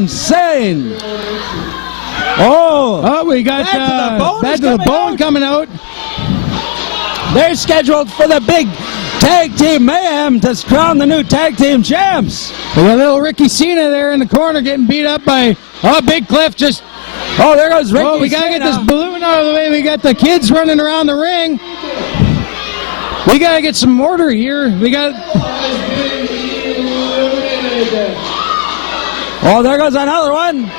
insane. Oh, we got Back to the Bone coming out. They're scheduled for the big tag team mayhem to crown the new tag team champs. We got little Ricky Cena there in the corner getting beat up by Big Cliff. There goes Ricky. We got to get this balloon out of the way. We got the kids running around the ring. We got to get some order here. There goes another one.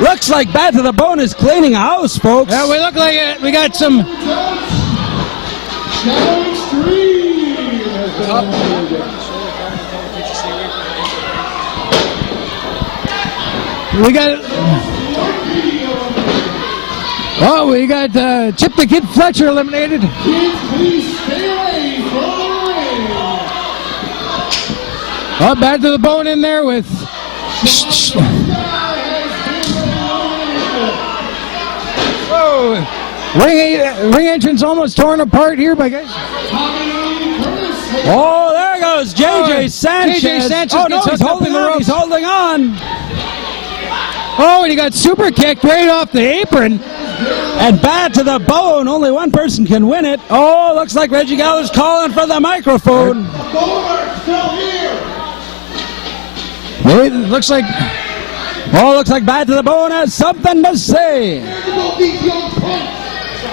Looks like Bad to the Bone is cleaning a house, folks. Yeah, we look like it. We got some... We got Chip the Kid Fletcher eliminated. Bad to the Bone in there with... Ring entrance almost torn apart here by guys. There goes JJ Sanchez. JJ Sanchez He's holding on. And he got super kicked right off the apron. And Bad to the Bone. Only one person can win it. Looks like Reggie Gallows calling for the microphone. Looks like Bad to the Bone has something to say.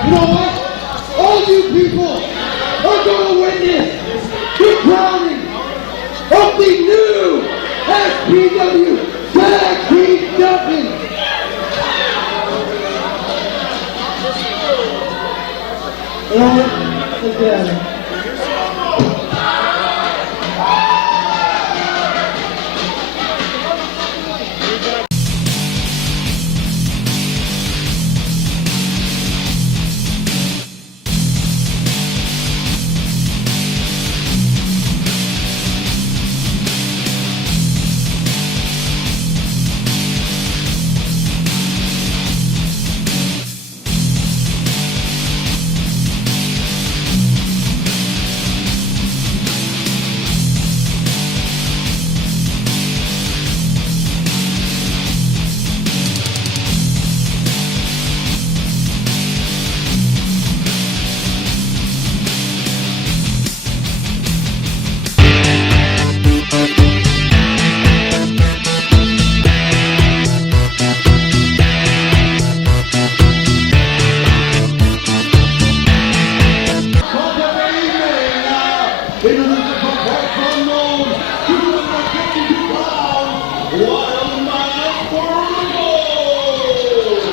You know what? All you people are going to witness the crowning of the new SPW Tag Team Champions.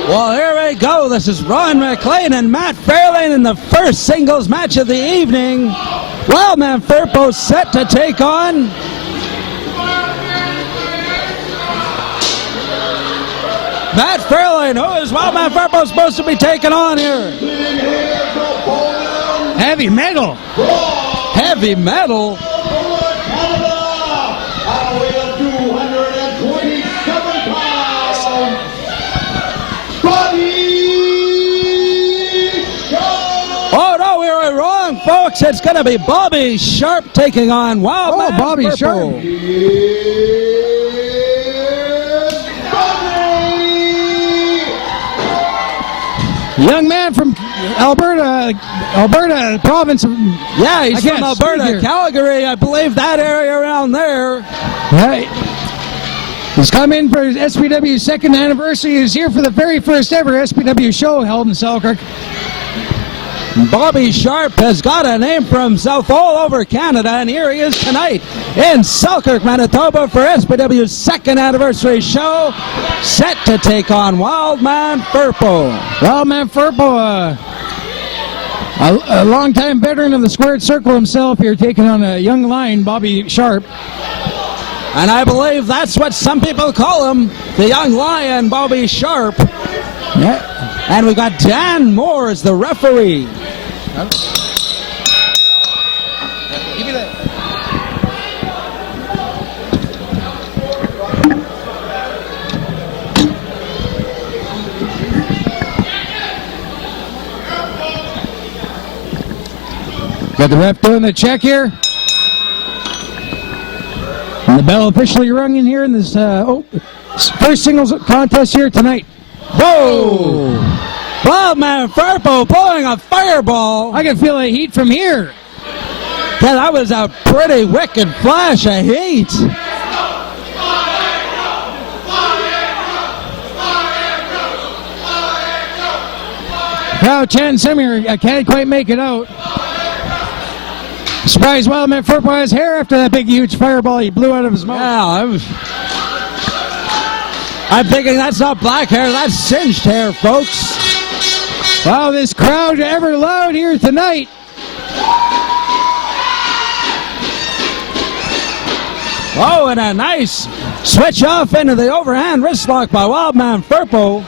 Well, here we go. This is Ron McLean and Matt Fairlane in the first singles match of the evening. Wildman Firpo set to take on Matt Fairlane. Who is Wildman Firpo supposed to be taking on here? Heavy Metal. Heavy Metal? Folks, it's going to be Bobby Sharp taking on Wildman Bobby Firpo. Sharp. Young man from Alberta province. Yeah, he's from Alberta, Calgary, I believe that area around there. Right. He's come in for his SPW's second anniversary. He's here for the very first ever SPW show held in Selkirk. Bobby Sharp has got a name for himself all over Canada, and here he is tonight in Selkirk, Manitoba for SPW's second anniversary show, set to take on Wildman Firpo. Wildman Firpo, a longtime veteran of the squared circle himself here, taking on a young lion, Bobby Sharp. And I believe that's what some people call him, the young lion, Bobby Sharp. Yeah. And we got Dan Moore as the referee. Give me that. Got the ref doing the check here. And the bell officially rung in here in this First singles contest here tonight. Whoa! Wildman Firpo blowing a fireball. I can feel the heat from here. Yeah, that was a pretty wicked flash of heat. Now Chan Semir can't quite make it out. Surprised Wildman Firpo has hair after that big huge fireball he blew out of his mouth. Yeah, I'm thinking that's not black hair, that's singed hair, folks. Wow, this crowd ever loud here tonight. Oh, and a nice switch off into the overhand wrist lock by Wildman Firpo.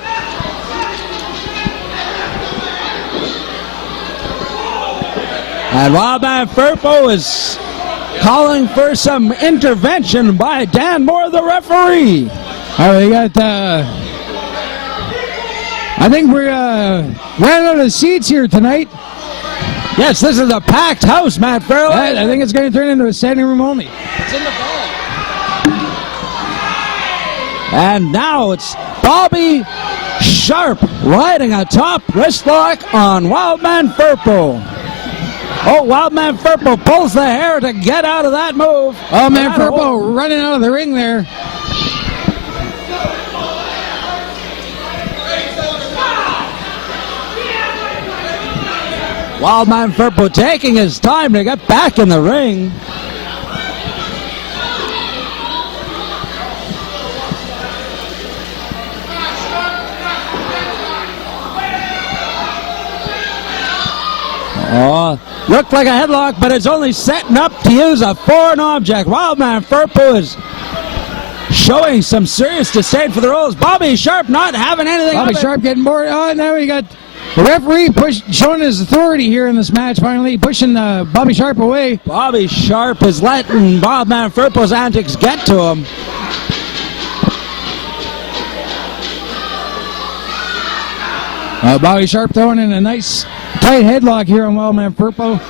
And Wildman Firpo is calling for some intervention by Dan Moore, the referee. Oh, they got, I think we're running out of seats here tonight. Yes, this is a packed house, Matt Farrell. I think it's going to turn into a standing room only. It's in the ball. And now it's Bobby Sharp riding a top wrist lock on Wildman Firpo. Oh, Wildman Firpo pulls the hair to get out of that move. Oh, man, Firpo running out of the ring there. Wildman Firpo taking his time to get back in the ring. Oh, looked like a headlock, but it's only setting up to use a foreign object. Wildman Firpo is showing some serious disdain for the rules. Bobby Sharp not having anything. Bobby Sharp getting bored. Oh, now we got the referee showing his authority here in this match, finally pushing Bobby Sharp away. Bobby Sharp is letting Wildman Firpo's antics get to him. Bobby Sharp throwing in a nice tight headlock here on Wildman Firpo.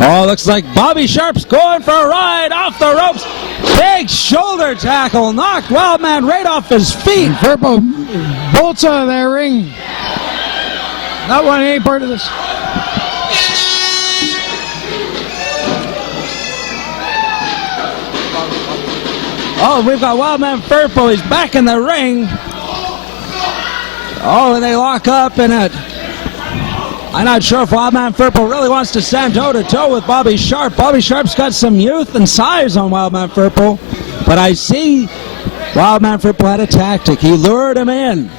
Oh, looks like Bobby Sharp's going for a ride off the ropes. Big shoulder tackle knocked Wildman right off his feet. And Firpo bolts out of that ring. Not wanting any part of this. Oh, we've got Wildman Firpo. He's back in the ring. Oh, and they lock up in it. I'm not sure if Wildman Firpo really wants to stand toe-to-toe with Bobby Sharp. Bobby Sharp's got some youth and size on Wildman Firpo, but I see Wildman Firpo had a tactic. He lured him in.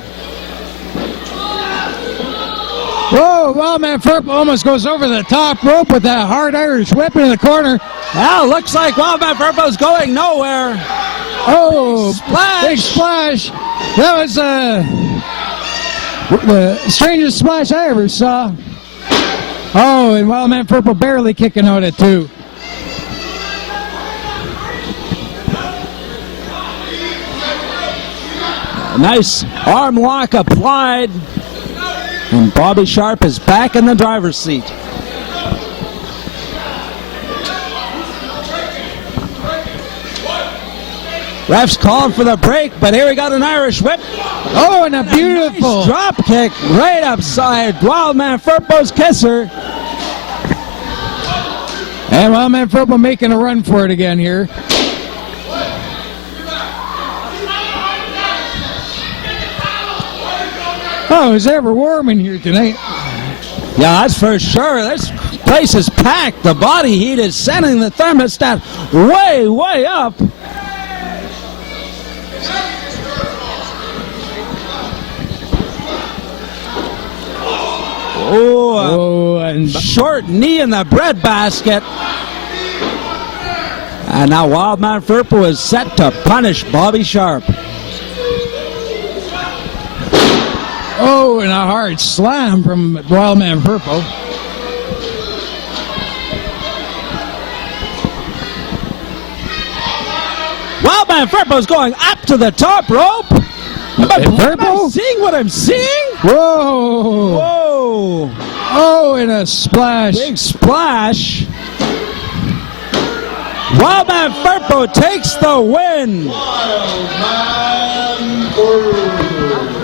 Whoa, Wildman Firpo almost goes over the top rope with that hard Irish whip in the corner. Now, looks like Wildman Firpo's going nowhere. Oh, Splash! big splash. That was the strangest splash I ever saw. Oh, and Wildman Firpo barely kicking out at two. Nice arm lock applied. And Bobby Sharp is back in the driver's seat. Ref's calling for the break, but here we got an Irish whip. Oh, and a beautiful Nice drop kick right upside Wildman Firpo's kisser. And Wildman Firpo making a run for it again here. Oh, it's ever warm in here tonight. Yeah, that's for sure. This place is packed. The body heat is sending the thermostat way, way up. Oh, and short knee in the bread basket. And now Wildman Firpo is set to punish Bobby Sharp. oh, and a hard slam from Wildman Firpo. Wildman Firpo's going up to the top rope. Am I purple? seeing what I'm seeing? Whoa! Whoa! Oh, and a splash. Big splash. Wildman Firpo takes the win. Wildman Firpo.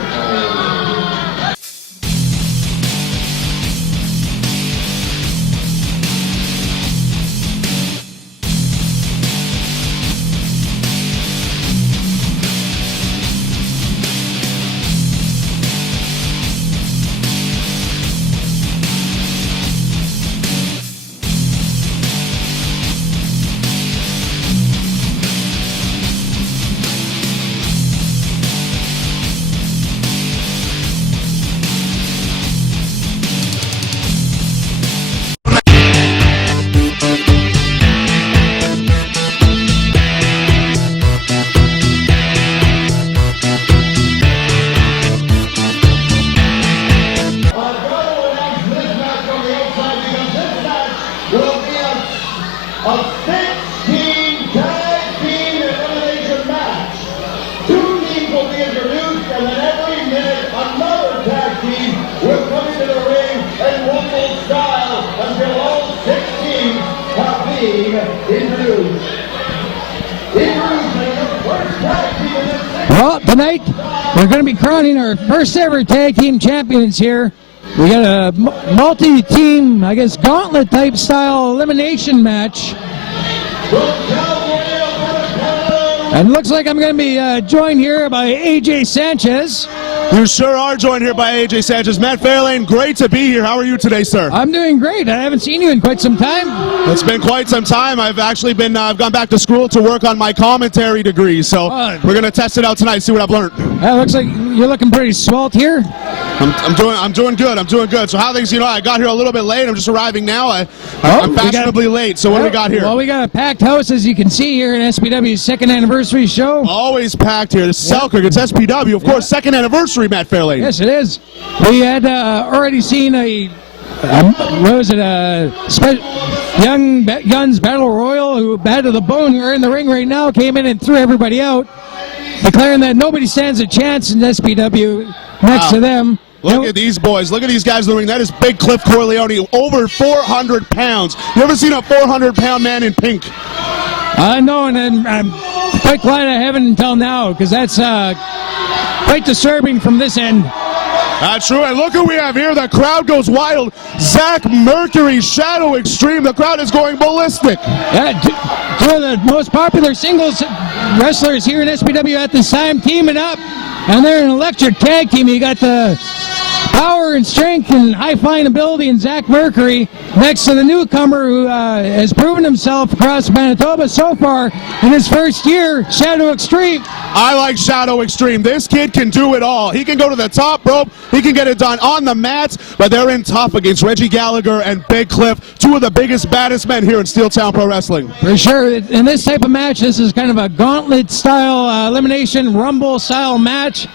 A 16 tag team elimination match. 2 teams will be introduced, and then every minute another tag team will come into the ring and rumble style until all 6 teams have been introduced. Introducing the first tag team in this. Well, tonight we're going to be crowning our first ever tag team champions here. We got a multi-team, I guess, gauntlet-type style elimination match. And looks like I'm going to be joined here by AJ Sanchez. You sure are joined here by AJ Sanchez. Matt Fairlane, great to be here. How are you today, sir? I'm doing great. I haven't seen you in quite some time. It's been quite some time. I've actually been, I've gone back to school to work on my commentary degree, so we're going to test it out tonight, see what I've learned. Looks like you're looking pretty svelte here. I'm doing good. So how things, I got here a little bit late. I'm just arriving now. I'm fashionably late. So what do we got here? Well, we got a packed house, as you can see here in SPW's second anniversary show. Always packed here. This is Selkirk. It's SPW, of course. Second anniversary, Matt Fairlane. Yes, it is. We had already seen a Young Guns Battle Royal, who bad to the bone here in the ring right now, came in and threw everybody out, declaring that nobody stands a chance in SPW next to them. Look at these boys. Look at these guys in the ring. That is Big Cliff Corleone, over 400 pounds. You ever seen a 400-pound man in pink? No, and I'm quite glad I haven't until now, because that's quite disturbing from this end. That's true, and look who we have here. The crowd goes wild. Zach Mercury, Shadow Extreme. The crowd is going ballistic. Yeah, two of the most popular singles wrestlers here in SPW at this time teaming up, and they're an electric tag team. You got the power and strength and high-flying ability in Zach Mercury next to the newcomer who has proven himself across Manitoba so far in his first year, Shadow Extreme. I like Shadow Extreme. This kid can do it all. He can go to the top rope. He can get it done on the mats, but they're in tough against Reggie Gallagher and Big Cliff, two of the biggest, baddest men here in Steeltown Pro Wrestling. For sure. In this type of match, this is kind of a gauntlet-style elimination rumble-style match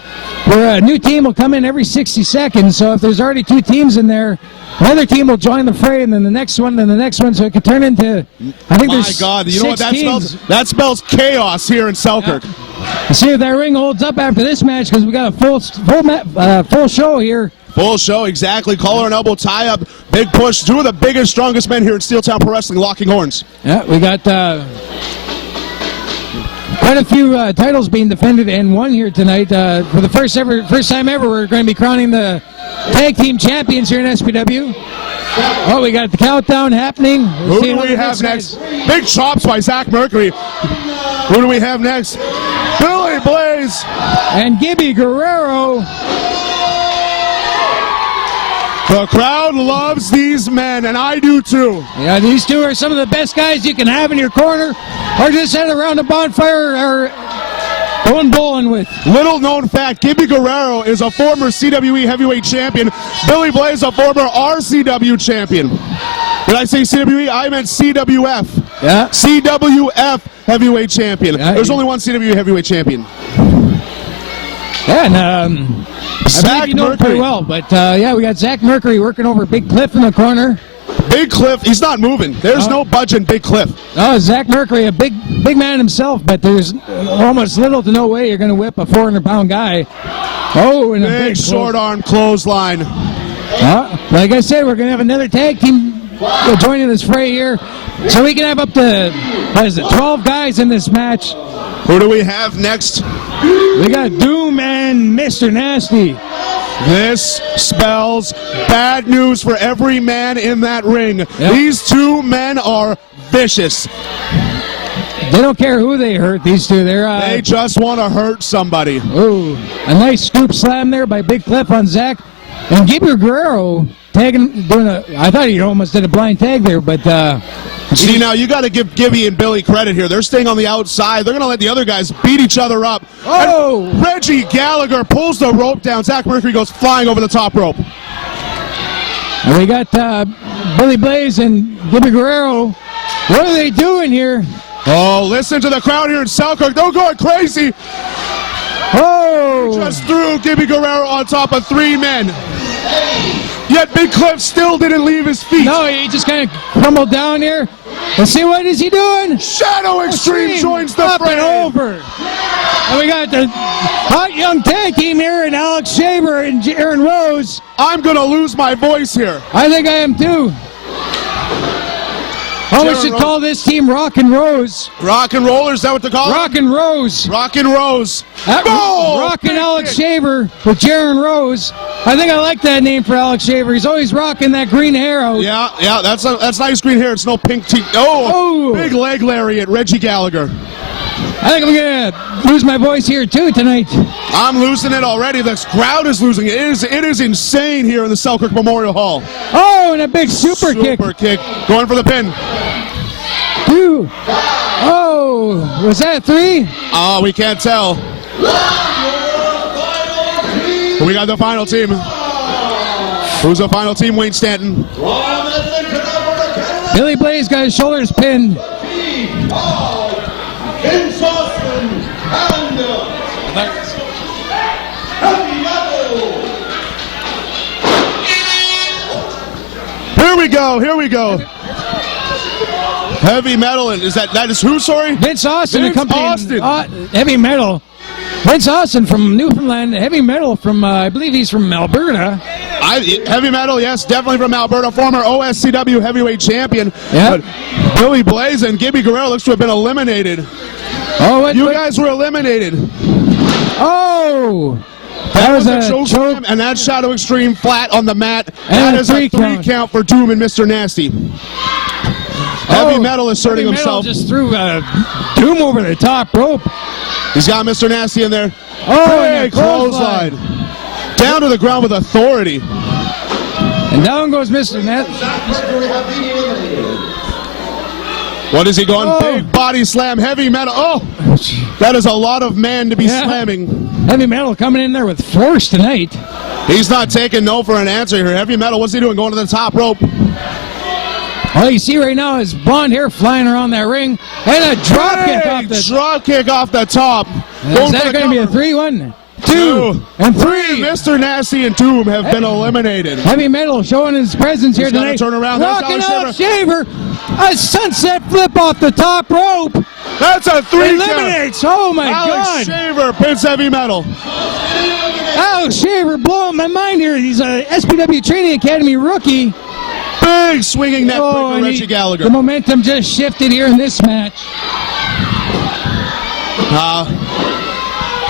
where a new team will come in every 60 seconds. So if there's already 2 teams in there, another team will join the fray, and then the next one, then the next one, so it could turn into, I think there's 6 you know what that teams. spells? That spells chaos here in Selkirk. Yeah. Let's see if that ring holds up after this match, because we got a full show here. Full show, exactly. Collar and elbow tie-up, big push. 2 of the biggest, strongest men here in Steeltown Pro Wrestling locking horns. Yeah, we got quite a few titles being defended and won here tonight. For the first time ever, we're going to be crowning the tag team champions here in SPW. Oh, we got the countdown happening. Who do we have next? Big chops by Zach Mercury. Who do we have next? Billy Blaze. And Gibby Guerrero. The crowd loves these men, and I do too. Yeah, these 2 are some of the best guys you can have in your corner, or just sit around a bonfire or going bowling with. Little known fact, Gibby Guerrero is a former CWE heavyweight champion. Billy Blaze, a former RCW champion. Did I say CWE? I meant CWF. Yeah. CWF heavyweight champion. Yeah, There's only one CWE heavyweight champion. Yeah, and I believe you know it pretty well. But yeah, we got Zach Mercury working over Big Cliff in the corner. Big Cliff, he's not moving. There's no budge in Big Cliff. Oh, Zach Mercury, a big man himself, but there's almost little to no way you're going to whip a 400-pound guy. Oh, and a Big short arm clothesline. Like I said, we're going to have another tag team joining this fray here. So we can have up to, 12 guys in this match. Who do we have next? We got Doom and Mr. Nasty. This spells bad news for every man in that ring. Yep. These two men are vicious. They don't care who they hurt, these two. They just want to hurt somebody. Ooh, a nice scoop slam there by Big Cliff on Zach. And Gabriel Guerrero tagging, I thought he almost did a blind tag there, but see, now you got to give Gibby and Billy credit here. They're staying on the outside. They're going to let the other guys beat each other up. Oh! And Reggie Gallagher pulls the rope down. Zach Mercury goes flying over the top rope. And we got Billy Blaze and Gibby Guerrero. What are they doing here? Oh, listen to the crowd here in Selkirk. They're going crazy. Oh! Just threw Gibby Guerrero on top of 3 men. Yet Big Cliff still didn't leave his feet. No, he just kind of crumbled down here. Let's see, what is he doing? Shadow Extreme joins the up fray. and over. And we got the hot young tag team here, and Alex Shaver and Aaron Rose. I'm going to lose my voice here. I think I am too. Oh, we should call this team Rock and Rose. Rock and Roller, is that what they call it? Rock and Rose. Rock and Rose. Rock and Alex Shaver with Jaron Rose. I think I like that name for Alex Shaver. He's always rocking that green hair out. Yeah, that's nice green hair. It's no pink teeth. Oh, big leg lariat, Reggie Gallagher. I think I'm going to lose my voice here too tonight. I'm losing it already. This crowd is losing it. It is insane here in the Selkirk Memorial Hall. Oh, and a big super kick. Super kick. Going for the pin. 2. Oh, was that 3? Oh, we can't tell. We got the final team. Who's the final team? Wayne Stanton. Billy Blaze got his shoulders pinned. Here we go. Heavy Metal, that is who, sorry? Vince Austin. Vince Austin. Heavy Metal. Vince Austin from Newfoundland. Heavy Metal from, I believe he's from Alberta. Heavy Metal, yes, definitely from Alberta. Former OSCW heavyweight champion. Yeah. But Billy Blaze and Gibby Guerrero looks to have been eliminated. Oh, you guys were eliminated. Oh! That was a choke, and that Shadow Extreme flat on the mat. And that is a 3 count for Doom and Mr. Nasty. Heavy Metal asserting Heavy himself. Metal just threw Doom over the top rope. He's got Mr. Nasty in there. Oh, big clothesline. Down to the ground with authority. And down goes Mr. Nasty. What is he going? Oh. Big body slam, Heavy Metal. Oh, that is a lot of man to be slamming. Heavy Metal coming in there with force tonight. He's not taking no for an answer here. Heavy Metal, what's he doing? Going to the top rope. All you see right now is blonde hair flying around that ring, and a drop kick off the top. Is that going to be a 3? 1, 2, and 3. Mr. Nasty and Doom have been eliminated. Heavy Metal showing his presence here tonight. Turn around. Rocking out Shaver. A sunset flip off the top rope. That's a 3 eliminates. Count. Oh my God. Alex Shaver pins Heavy Metal. Alex Shaver blowing my mind here. He's a SPW Training Academy rookie. Big swinging neck breaker, Reggie Gallagher. The momentum just shifted here in this match.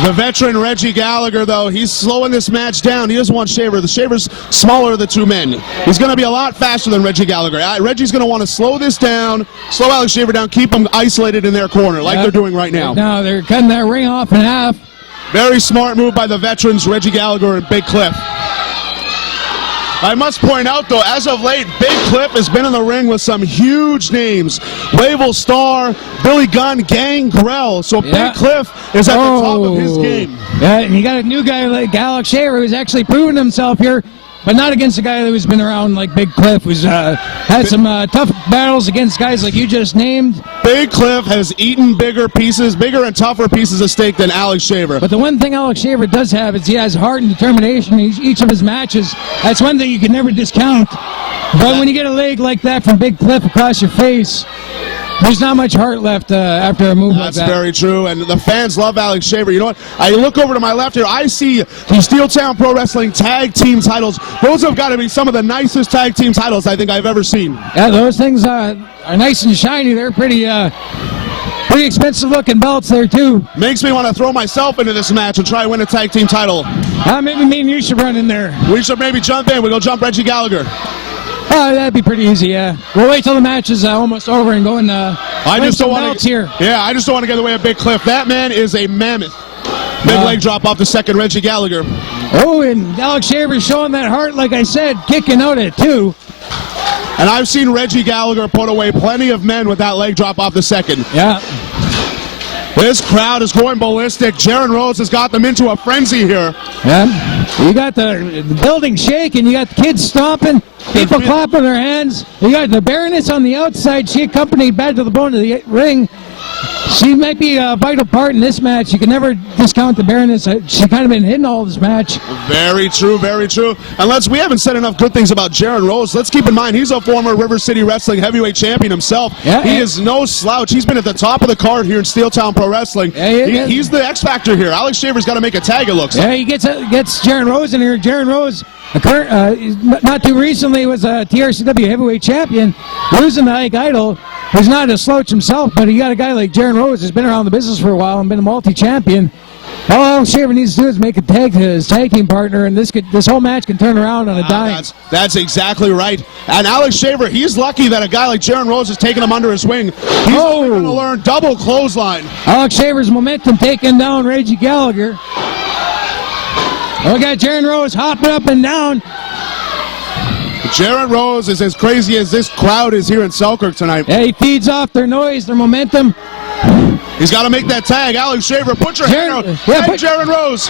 The veteran Reggie Gallagher, though, he's slowing this match down. He doesn't want Shaver. The Shaver's smaller of the 2 men. He's going to be a lot faster than Reggie Gallagher. Reggie's going to want to slow this down, slow Alex Shaver down, keep him isolated in their corner like they're doing right now. Now they're cutting that ring off in half. Very smart move by the veterans, Reggie Gallagher and Big Cliff. I must point out, though, as of late, Big Cliff has been in the ring with some huge names. Wavell Star, Billy Gunn, Gangrel. So Big Cliff is at the top of his game. Yeah, and you got a new guy like Alex Shaver who's actually proven himself here, but not against a guy who's been around like Big Cliff, who's had some tough battles against guys like you just named. Big Cliff has eaten bigger and tougher pieces of steak than Alex Shaver. But the one thing Alex Shaver does have is he has heart and determination in each of his matches. That's one thing you can never discount. But when you get a leg like that from Big Cliff across your face, there's not much heart left after a move like that. That's very true, and the fans love Alex Shaver. You know what? I look over to my left here. I see the Steeltown Pro Wrestling Tag Team titles. Those have got to be some of the nicest tag team titles I think I've ever seen. Yeah, those things are nice and shiny. They're pretty expensive looking belts there too. Makes me want to throw myself into this match and try to win a tag team title. Maybe me and you should run in there. We should maybe jump in. We'll go jump Reggie Gallagher. Oh, that'd be pretty easy, yeah. We'll wait till the match is almost over and go and I just don't want to here. Yeah, I just don't want to get in the way of Big Cliff. That man is a mammoth. Big leg drop off the second, Reggie Gallagher. Oh, and Alex Shaver's showing that heart, like I said, kicking out at 2. And I've seen Reggie Gallagher put away plenty of men with that leg drop off the second. Yeah. This crowd is going ballistic. Jaron Rose has got them into a frenzy here. Yeah. You got the building shaking. You got the kids stomping. People clapping their hands. You got the Baroness on the outside. She accompanied Bad to the Bone to the ring. She might be a vital part in this match. You can never discount the Baroness. She's kind of been hitting all this match. Very true, very true. And we haven't said enough good things about Jaron Rose. Let's keep in mind, he's a former River City Wrestling heavyweight champion himself. Yeah, he is no slouch. He's been at the top of the card here in Steeltown Pro Wrestling. Yeah, he's the X Factor here. Alex Shaver's got to make a tag, it looks like. Yeah, he gets Jaron Rose in here. Jaron Rose, not too recently, was a TRCW heavyweight champion, losing to Ike Idol. He's not a slouch himself, but you got a guy like Jaron Rose who's been around the business for a while and been a multi-champion. All Alex Shaver needs to do is make a tag to his tag team partner, and this whole match can turn around on a dime. That's exactly right. And Alex Shaver, he's lucky that a guy like Jaron Rose is taking him under his wing. He's going to learn double clothesline. Alex Shaver's momentum taking down Reggie Gallagher. We got Jaron Rose hopping up and down. Jaron Rose is as crazy as this crowd is here in Selkirk tonight. Yeah, he feeds off their noise, their momentum. He's got to make that tag. Alex Shaver, put your hair out. Jaron Rose.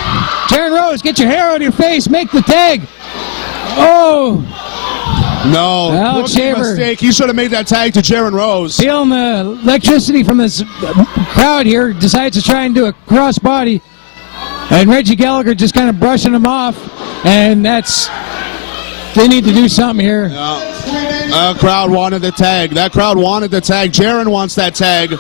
Jaron Rose, get your hair out of your face. Make the tag. Oh. No. Alex Shaver. Mistake. He should have made that tag to Jaron Rose. Feeling the electricity from this crowd here, decides to try and do a crossbody. And Reggie Gallagher just kind of brushing him off. And they need to do something here. That crowd wanted the tag. That crowd wanted the tag. Jaron wants that tag.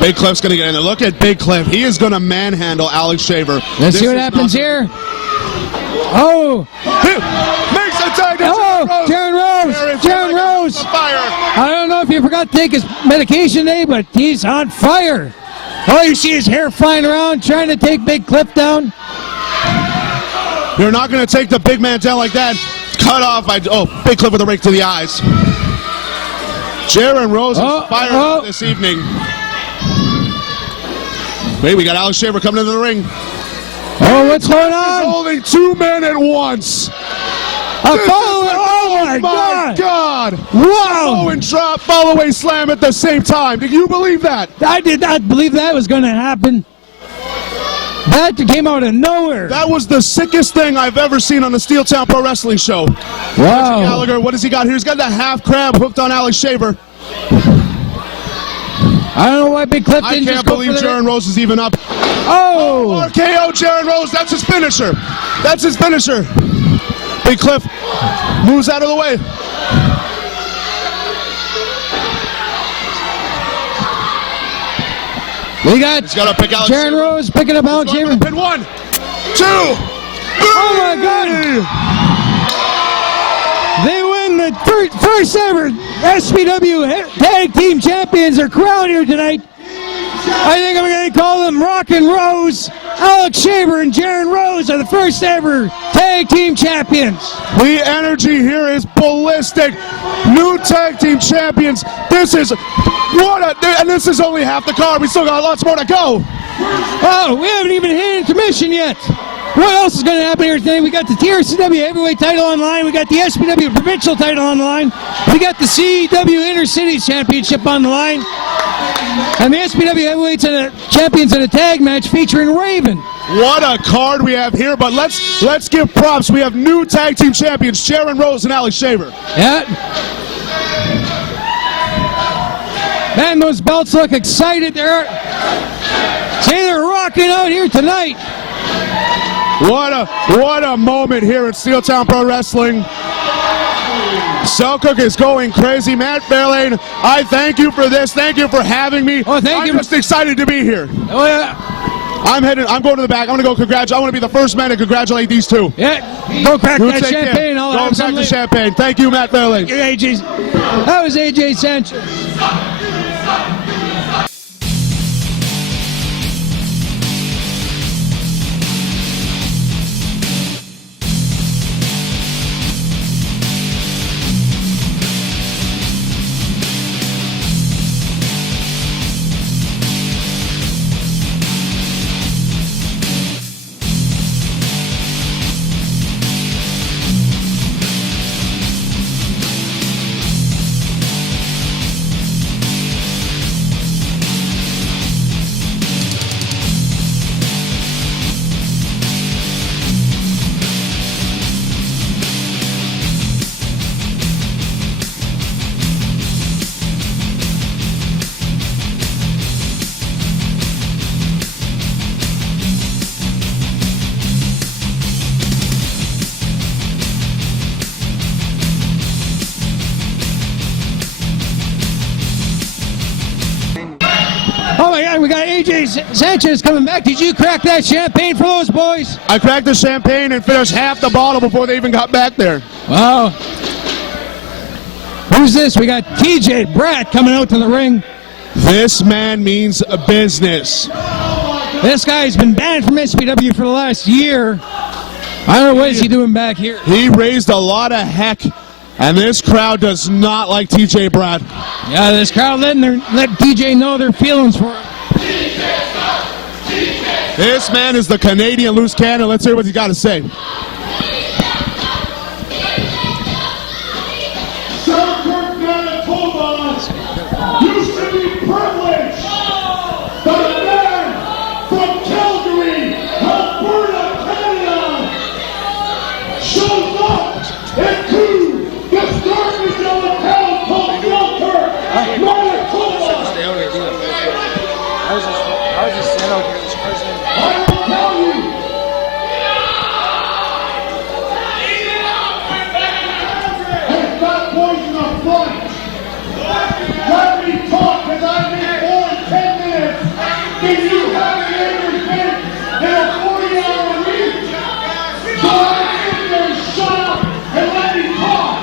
Big Cliff's going to get in there. Look at Big Cliff. He is going to manhandle Alex Shaver. Let's see what happens here. Oh. Makes the tag to Jaron Rose. Jaron Rose. I don't know if he forgot to take his medication today, but he's on fire. Oh, you see his hair flying around, trying to take Big Cliff down. You're not going to take the big man down like that. Cut off by Big Cliff with a rake to the eyes. Jaron Rose is fired this evening. Wait, we got Alex Shaver coming into the ring. Oh, what's going on? He's holding 2 men at once. Oh my God! Wow! Follow and drop, follow away slam at the same time. Did you believe that? I did not believe that was going to happen. That came out of nowhere. That was the sickest thing I've ever seen on the Steeltown Pro Wrestling show. Wow. Gallagher, what has he got here? He's got the half crab hooked on Alex Shaver. I don't know why Big Cliff didn't I can't believe Jaron Rose is even up. Oh! RKO Jaron Rose, that's his finisher. That's his finisher. Big Cliff moves out of the way. We got Jaron Rose picking up Alex Shaver. 1, 2, 3. Oh my God! They win the first ever SPW Tag Team Champions are crowned here tonight. I think I'm going to call them Rockin' Rose. Alex Shaver and Jaron Rose are the first ever Tag Team Champions. The energy here is ballistic. New Tag Team Champions. This is and this is only half the card. We still got lots more to go. Oh, we haven't even hit intermission yet. What else is going to happen here today? We got the TRCW Heavyweight title on the line. We got the SPW Provincial title on the line. We got the CW Intercities Championship on the line. And the SPW Heavyweights and Champions in a tag match featuring Raven. What a card we have here, but let's give props. We have new Tag Team Champions, Jaron Rose and Alex Shaver. Yeah. Man, those belts look excited. They're rocking out here tonight. What a moment here at Steeltown Pro Wrestling. Selkirk is going crazy. Matt Fairlane, I thank you for this. Thank you for having me. Oh, thank you. I'm just excited to be here. Oh, yeah. I'm going to the back. I'm going to go congratulate. I want to be the first man to congratulate these two. Yeah, go crack You that take care. champagne. I'll Go have crack some the later. champagne. Thank you, Matt Fairlane. AJ. That was AJ Sanchez. Oh my God, we got AJ Sanchez coming back. Did you crack that champagne for those boys? I cracked the champagne and finished half the bottle before they even got back there. Wow. Who's this? We got TJ Bratt coming out to the ring. This man means business. This guy's been banned from SPW for the last year. I don't know what is he doing back here. He raised a lot of heck, and this crowd does not like TJ Bratt. Yeah, this crowd let DJ know their feelings for him. This man is the Canadian loose cannon. Let's hear what he's got to say. Selkirk, Manitoba used to be privileged. The man from Calgary, Alberta, Canada, shows up into the darkness of a town called Selkirk, Manitoba. I will tell you. And fat boys in the front. Let me talk, because I've been more than 10 minutes than you haven't ever been in a 40-hour week. So I sit there and shut up and let me talk.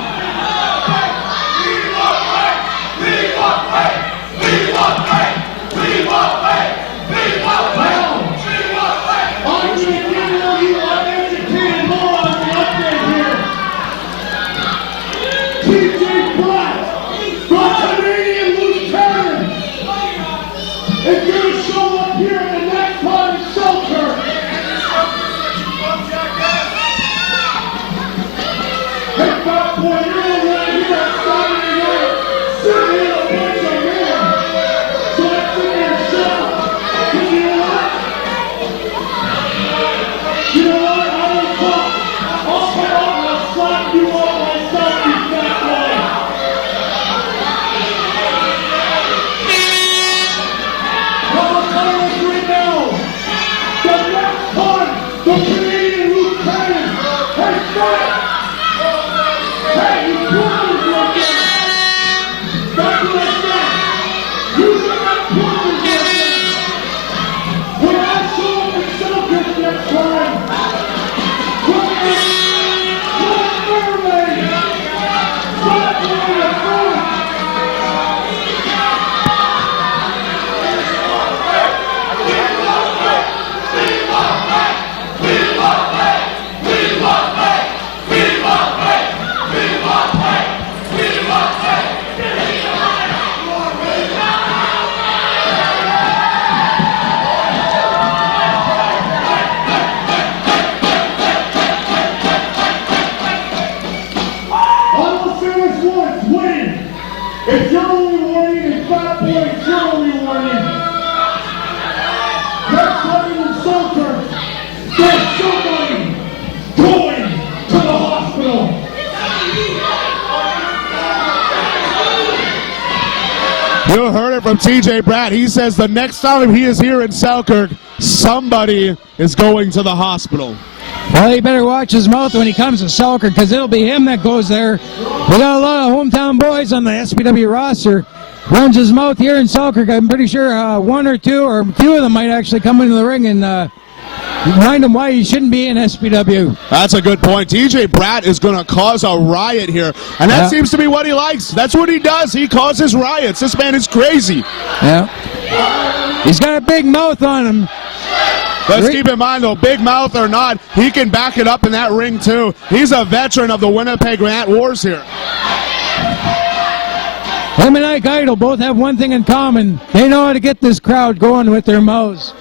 I'm going to give all you uneducated morons an update here. TJ Bratt, the Canadian Lieutenant, is going to show up here in the next part of Selkirk. Hey, fat boy, you're all right here on Saturday night, sitting in a bunch of men. So let's sit there and shut up. 'Cause you know what? You know what? I don't talk. I'll come up and I'll slap you all myself, you fat boy. I'll tell you this right now. The next time the Canadian Lieutenant has got hey, you plumbers like that. That's what I said. You got plumbers like that. When I show up in Selkirk next time, look at me. Look for me. Slap me in the front. I'll say this once, win. It's your only warning, and fat boy, it's your only warning. Next time in Selkirk, there's somebody going to the hospital. You heard it from TJ Bratt. He says the next time he is here in Selkirk, somebody is going to the hospital. Well, he better watch his mouth when he comes to Selkirk, because it'll be him that goes there. We got a lot of hometown boys on the SPW roster. Runs his mouth here in Selkirk. I'm pretty sure one or two or a few of them might actually come into the ring and remind him why he shouldn't be in SPW. That's a good point. TJ Bratt is going to cause a riot here, and that seems to be what he likes. That's what he does. He causes riots. This man is crazy. Yeah. He's got a big mouth on him. Let's keep in mind, though, big mouth or not, he can back it up in that ring, too. He's a veteran of the Winnipeg Grant Wars here. Him and Ike Idle both have one thing in common. They know how to get this crowd going with their mouths.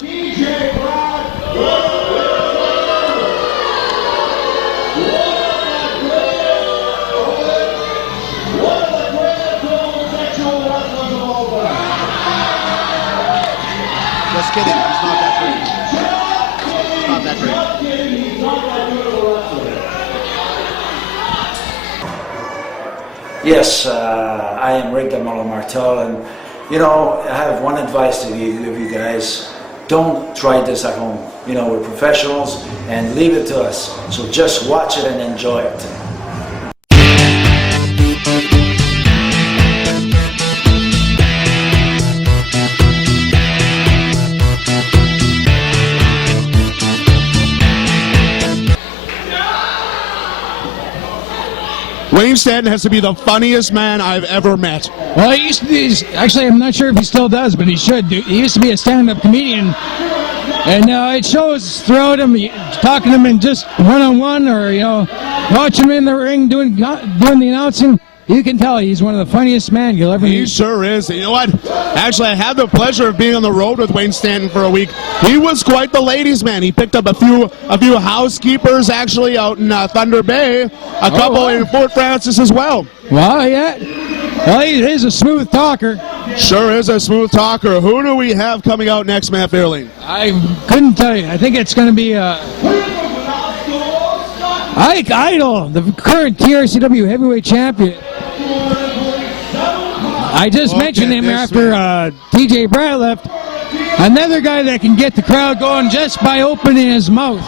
Just kidding. He's not that great. He's not that great. Yes, I am Rick Martel, and you know, I have one advice to give you guys. Don't try this at home. You know, we're professionals, and leave it to us. So just watch it and enjoy it. Wayne Stanton has to be the funniest man I've ever met. Well, he used to be, actually, I'm not sure if he still does, but he should. He used to be a stand-up comedian. And it shows throughout him, talking to him in just one-on-one or, you know, watching him in the ring doing the announcing. You can tell he's one of the funniest men you'll ever meet. He sure is. You know what? Actually, I had the pleasure of being on the road with Wayne Stanton for a week. He was quite the ladies' man. He picked up a few housekeepers actually out in Thunder Bay, a couple in Fort Francis as well. Well, yeah. Well, he is a smooth talker. Sure is a smooth talker. Who do we have coming out next, Matt Fairlane? I couldn't tell you. I think it's going to be Ike Idle, the current TRCW heavyweight champion. I just mentioned him after TJ Bratt left. Another guy that can get the crowd going just by opening his mouth.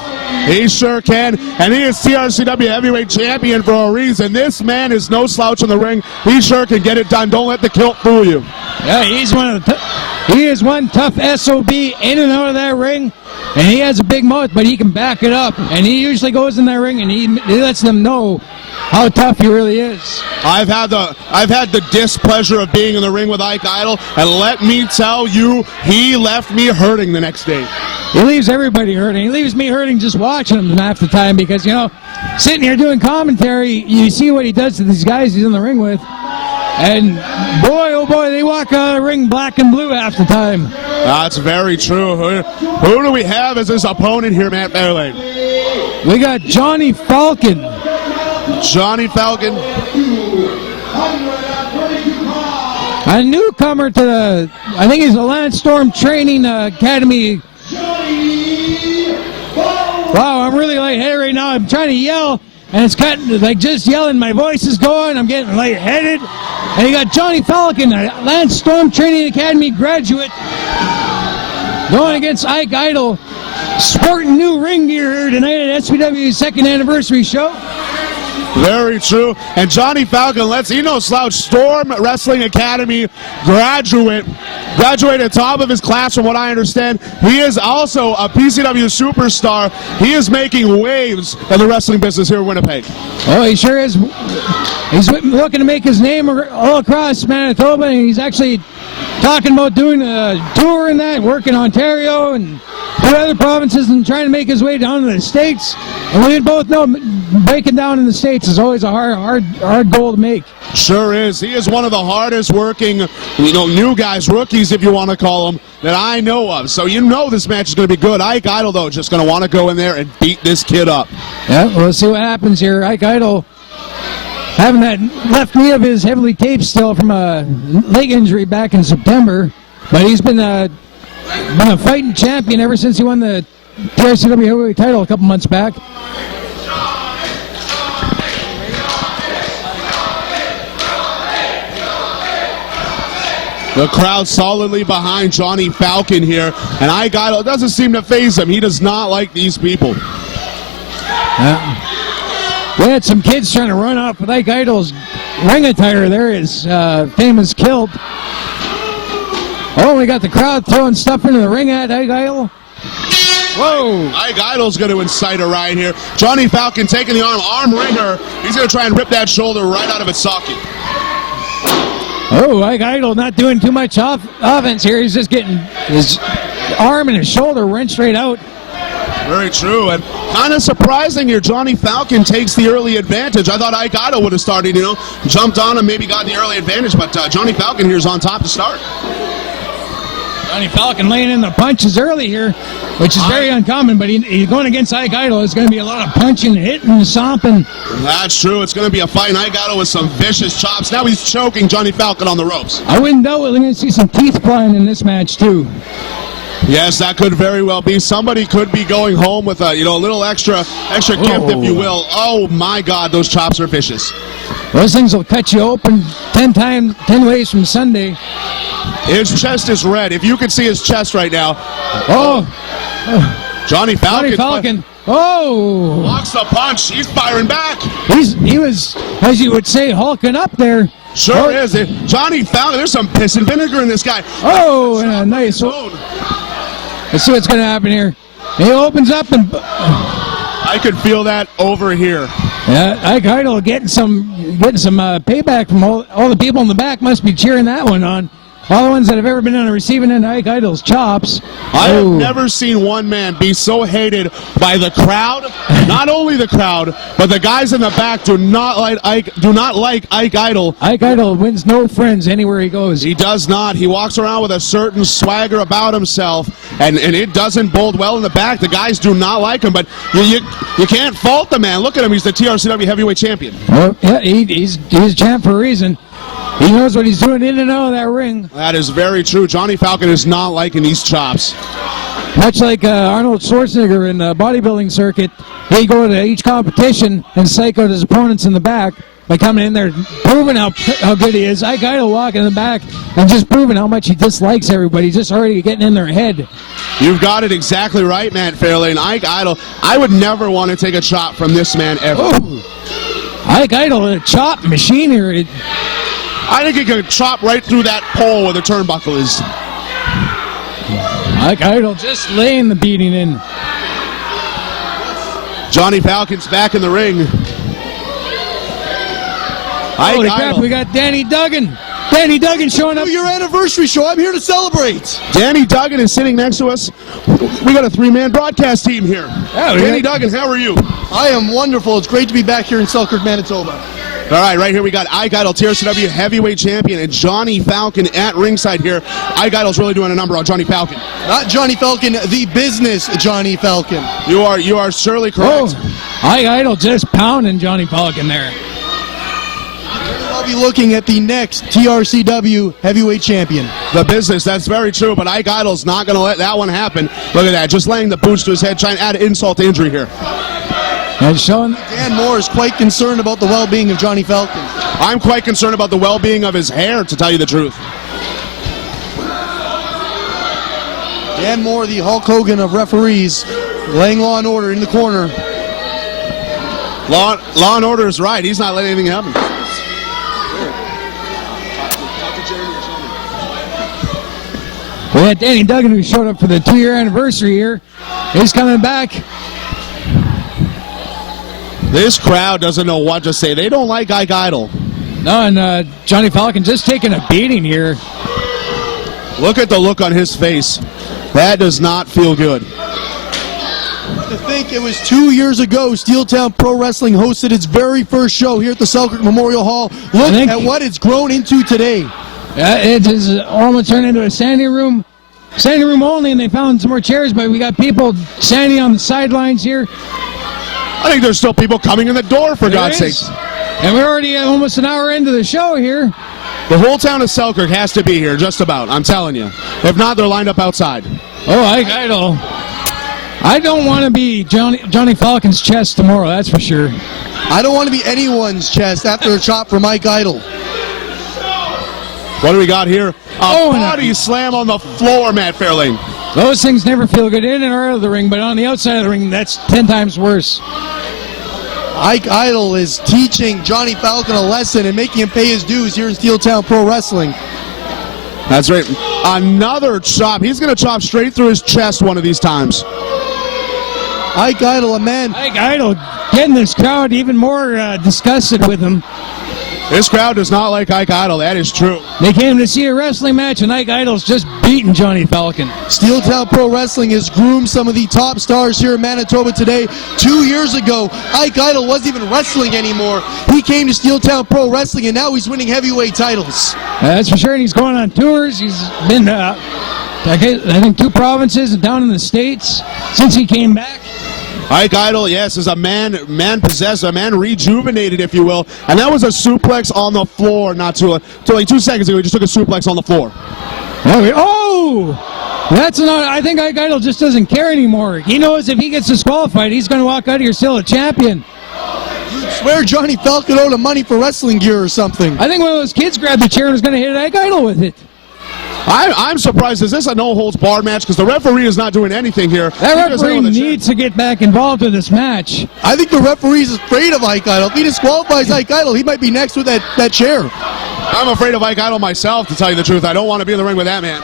He sure can, and he is TRCW heavyweight champion for a reason. This man is no slouch in the ring. He sure can get it done. Don't let the kilt fool you. Yeah, he is one tough SOB in and out of that ring, and he has a big mouth, but he can back it up. And he usually goes in that ring and he lets them know how tough he really is. I've had the displeasure of being in the ring with Ike Idle, and let me tell you, he left me hurting the next day. He leaves everybody hurting. He leaves me hurting just watching him half the time because, you know, sitting here doing commentary, you see what he does to these guys he's in the ring with. And boy, oh boy, they walk out of the ring black and blue half the time. That's very true. Who do we have as his opponent here, Matt Fairlane? We got Johnny Falcon. Johnny Falcon. A newcomer to the, I think he's a Lance Storm Training Academy. Wow, I'm really lightheaded right now. I'm trying to yell, and it's kind of like just yelling. My voice is going. I'm getting lightheaded. And you got Johnny Falcon, a Lance Storm Training Academy graduate, going against Ike Idle, sporting new ring gear here tonight at SPW's second anniversary show. Very true. And Johnny Falcon, he no slouch, Storm Wrestling Academy graduated top of his class from what I understand. He is also a PCW superstar. He is making waves in the wrestling business here in Winnipeg. Oh, he sure is. He's looking to make his name all across Manitoba, and he's actually talking about doing a tour in that, work in Ontario and other provinces and trying to make his way down to the States. And we both know breaking down in the States is always a hard goal to make. Sure is. He is one of the hardest working, new guys, rookies if you want to call them, that I know of. So this match is going to be good. Ike Idle, though, just going to want to go in there and beat this kid up. Yeah, we'll see what happens here. Ike Idle having that left knee of his heavily taped still from a leg injury back in September. But he's been a fighting champion ever since he won the TRCW heavyweight title a couple months back. The crowd solidly behind Johnny Falcon here, and Ike Idle doesn't seem to faze him. He does not like these people. We had some kids trying to run off with Ike Idol's ring attire there, his famous kilt. Oh, we got the crowd throwing stuff into the ring at Ike Idol. Whoa! Ike Idol's going to incite a riot here. Johnny Falcon taking the arm wringer. He's going to try and rip that shoulder right out of its socket. Oh, Ike Idol not doing too much offense here. He's just getting his arm and his shoulder wrenched right out. Very true, and kind of surprising here. Johnny Falcon takes the early advantage. I thought Ike Idol would have started, jumped on and maybe got the early advantage, but Johnny Falcon here is on top to start. Johnny Falcon laying in the punches early here, which is very uncommon, but he's going against Ike Idol. It's going to be a lot of punching, hitting, stomping. That's true. It's going to be a fight. Ike Idol with some vicious chops. Now he's choking Johnny Falcon on the ropes. I wouldn't doubt we're going to see some teeth flying in this match, too. Yes, that could very well be. Somebody could be going home with a little extra gift, if you will. Oh my God, those chops are vicious. Those things will cut you open 10 ways from Sunday. His chest is red. If you could see his chest right now. Johnny Falcon. Oh! Blocks the punch. He's firing back. He was, as you would say, hulking up there. Sure is. Johnny Falcon, there's some piss and vinegar in this guy. Oh, and a nice. Let's see what's going to happen here. He opens up and. I could feel that over here. Yeah, Ike Idol getting some payback from all the people in the back. Must be cheering that one on. All the ones that have ever been on the receiving end of Ike Idol's chops. I have never seen one man be so hated by the crowd. Not only the crowd, but the guys in the back do not like Ike Idol. Ike Idol wins no friends anywhere he goes. He does not. He walks around with a certain swagger about himself, and it doesn't bode well in the back. The guys do not like him, but you can't fault the man. Look at him. He's the TRCW heavyweight champion. Well, yeah, he's champ for a reason. He knows what he's doing in and out of that ring. That is very true. Johnny Falcon is not liking these chops. Much like Arnold Schwarzenegger in the bodybuilding circuit, he'd go to each competition and psych out his opponents in the back by coming in there, proving how good he is. Ike Idol walking in the back and just proving how much he dislikes everybody. Just already getting in their head. You've got it exactly right, Matt Fairlane. Ike Idol, I would never want to take a chop from this man ever. Oh. Ike Idol, a chop machine here. I think he could chop right through that pole where the turnbuckle is. Ike Idol just laying the beating in. Johnny Falcon's back in the ring. Holy crap, we got Danny Duggan. Danny Duggan showing up. Your anniversary show. I'm here to celebrate. Danny Duggan is sitting next to us. We got a three-man broadcast team here. Yeah, Danny Duggan, how are you? I am wonderful. It's great to be back here in Selkirk, Manitoba. All right here we got Ike Idol, TRCW heavyweight champion, and Johnny Falcon at ringside here. Ike Idol's really doing a number on Johnny Falcon. Not Johnny Falcon, the business Johnny Falcon. You are surely correct. Oh, Ike Idol just pounding Johnny Falcon there. I'll be looking at the next TRCW heavyweight champion. The business, that's very true, but Ike Idol's not going to let that one happen. Look at that, just laying the boots to his head, trying to add insult to injury here. And showing Dan Moore is quite concerned about the well-being of Johnny Falcon. I'm quite concerned about the well-being of his hair, to tell you the truth. Dan Moore, the Hulk Hogan of referees, laying law and order in the corner. Law and order is right. He's not letting anything happen. We had Danny Duggan, who showed up for the 2-year anniversary here. He's coming back. This crowd doesn't know what to say. They don't like Ike Idol. No, and Johnny Falcon just taking a beating here. Look at the look on his face. That does not feel good. To think it was 2 years ago, Steeltown Pro Wrestling hosted its very first show here at the Selkirk Memorial Hall. Look at what it's grown into today. It has almost turned into a standing room only, and they found some more chairs, but we got people standing on the sidelines here. I think there's still people coming in the door, for God's sake. And we're already almost an hour into the show here. The whole town of Selkirk has to be here, just about. I'm telling you. If not, they're lined up outside. Oh, I don't want to be Johnny Falcon's chest tomorrow, that's for sure. I don't want to be anyone's chest after a chop from Ike Idol. What do we got here? A body slam on the floor, Matt Fairlane. Those things never feel good in and out of the ring, but on the outside of the ring, that's 10 times worse. Ike Idol is teaching Johnny Falcon a lesson and making him pay his dues here in Steeltown Pro Wrestling. That's right. Another chop. He's going to chop straight through his chest one of these times. Ike Idol, a man. Ike Idol getting this crowd even more disgusted with him. This crowd does not like Ike Idol. That is true. They came to see a wrestling match, and Ike Idol's just beating Johnny Falcon. Steeltown Pro Wrestling has groomed some of the top stars here in Manitoba today. 2 years ago, Ike Idol wasn't even wrestling anymore. He came to Steeltown Pro Wrestling, and now he's winning heavyweight titles. That's for sure, and he's going on tours. He's been, I think, 2 provinces and down in the States since he came back. Ike Idol, yes, is a man possessed, a man rejuvenated, if you will. And that was a suplex on the floor like 2 seconds ago. He just took a suplex on the floor. Oh! That's not. I think Ike Idol just doesn't care anymore. He knows if he gets disqualified, he's going to walk out of here still a champion. You'd swear Johnny Falcon owed him money for wrestling gear or something. I think one of those kids grabbed the chair and was going to hit Ike Idol with it. I'm surprised. Is this a no-holds-barred match? Because the referee is not doing anything here. That referee needs to get back involved in this match. I think the referee's afraid of Ike Idol. If he disqualifies Ike Idol, he might be next with that chair. I'm afraid of Ike Idol myself, to tell you the truth. I don't want to be in the ring with that man.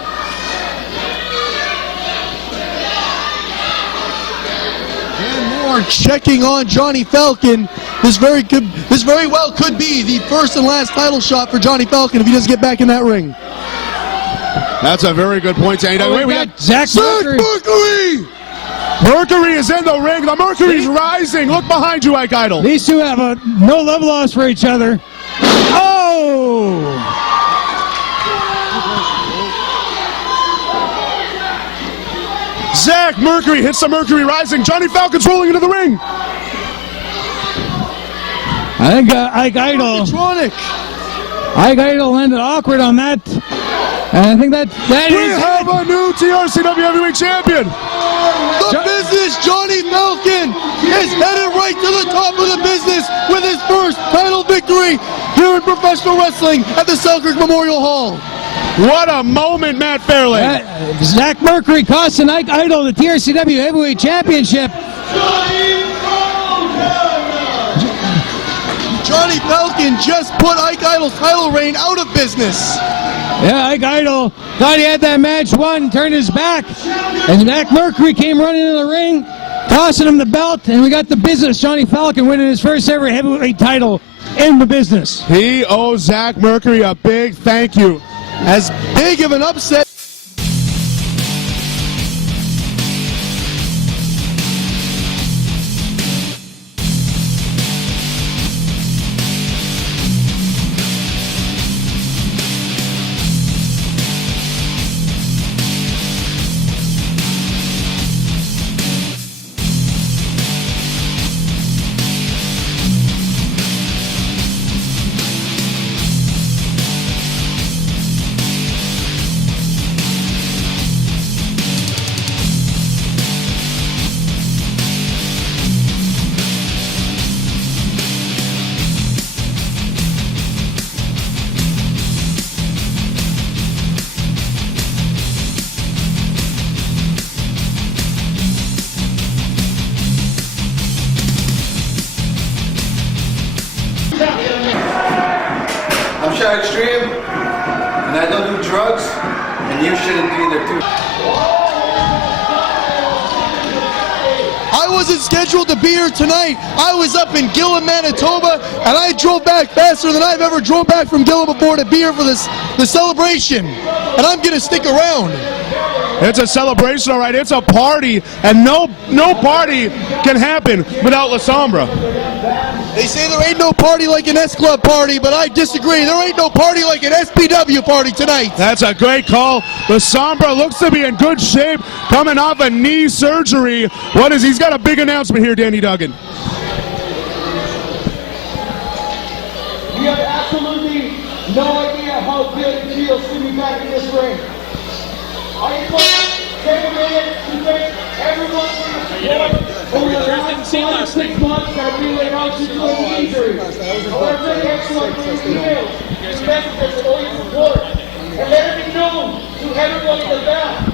And more checking on Johnny Falcon. This very well could be the first and last title shot for Johnny Falcon if he doesn't get back in that ring. That's a very good point, Danny. Oh, we got Zach Mercury. Mercury is in the ring. The Mercury's rising. Look behind you, Ike Idol. These two have no love lost for each other. Oh! Zach Mercury hits the Mercury rising. Johnny Falcon's rolling into the ring. I think Ike Idol landed awkward on that. And I think that we have a new TRCW Heavyweight Champion. The business, Johnny Falcon, is headed right to the top of the business with his first title victory here in professional wrestling at the Selkirk Memorial Hall. What a moment, Matt Fairlane. Zach Mercury costing Ike Idol the TRCW Heavyweight Championship. Johnny Falcon just put Ike Idol's title reign out of business. Yeah, Ike Idol thought he had that match won, turned his back, and Zach Mercury came running in the ring, tossing him the belt, and we got the business. Johnny Falcon winning his first ever heavyweight title in the business. He owes Zach Mercury a big thank you. As big of an upset. I'm Shot Extreme, and I don't do drugs, and you shouldn't either too. I wasn't scheduled to be here tonight. I was up in Gillum, Manitoba, and I drove back faster than I've ever drove back from Gillum before to be here for the celebration. And I'm gonna stick around. It's a celebration, all right. It's a party, and no party can happen without La Sombra. They say there ain't no party like an S-Club party, but I disagree. There ain't no party like an SPW party tonight. That's a great call. La Sombra looks to be in good shape, coming off a knee surgery. He's got a big announcement here, Danny Duggan. You have absolutely no idea how good it feels to be back in this ring. I just want to take a minute to thank everyone for your support over the last 6 months that we laid out due to an injury. I want to thank everyone for your emails, your messages, and all your support. And let it be known to everyone in the back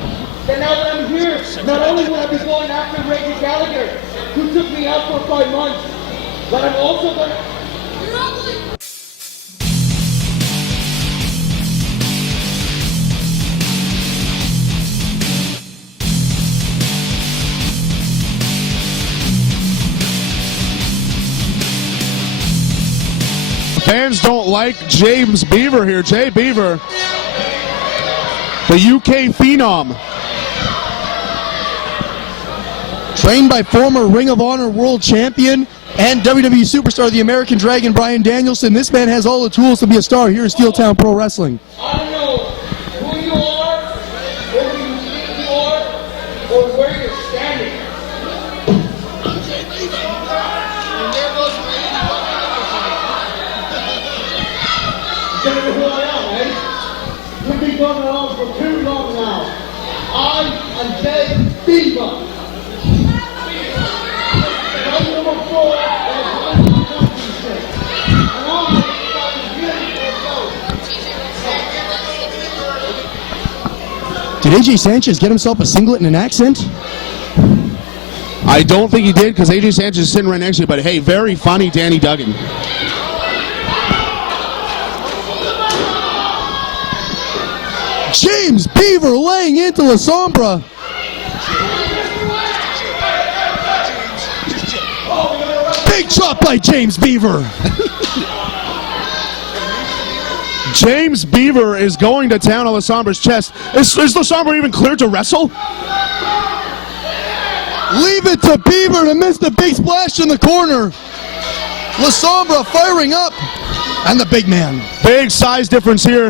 that now that I'm here, not only will I be going after Reggie Gallagher, who took me out for 5 months, But I'm also going to... Fans don't like James Beaver here. Jay Beaver, the UK phenom. Trained by former Ring of Honor world champion and WWE superstar, the American Dragon, Bryan Danielson. This man has all the tools to be a star here in Steeltown Pro Wrestling. I don't know who you are, or who you think you are, or where you're standing. You know who I am, eh? You've been going on for too long now. I am Jay Beaver. I'm number 4 and I'm Did AJ Sanchez get himself a singlet and an accent? I don't think he did because AJ Sanchez is sitting right next to you, but hey, very funny Danny Duggan. James Beaver laying into La Sombra. Big chop by James Beaver. James Beaver is going to town on La Sombra's chest. Is La Sombra even cleared to wrestle? Leave it to Beaver to miss the big splash in the corner. La Sombra firing up. And the big man. Big size difference here.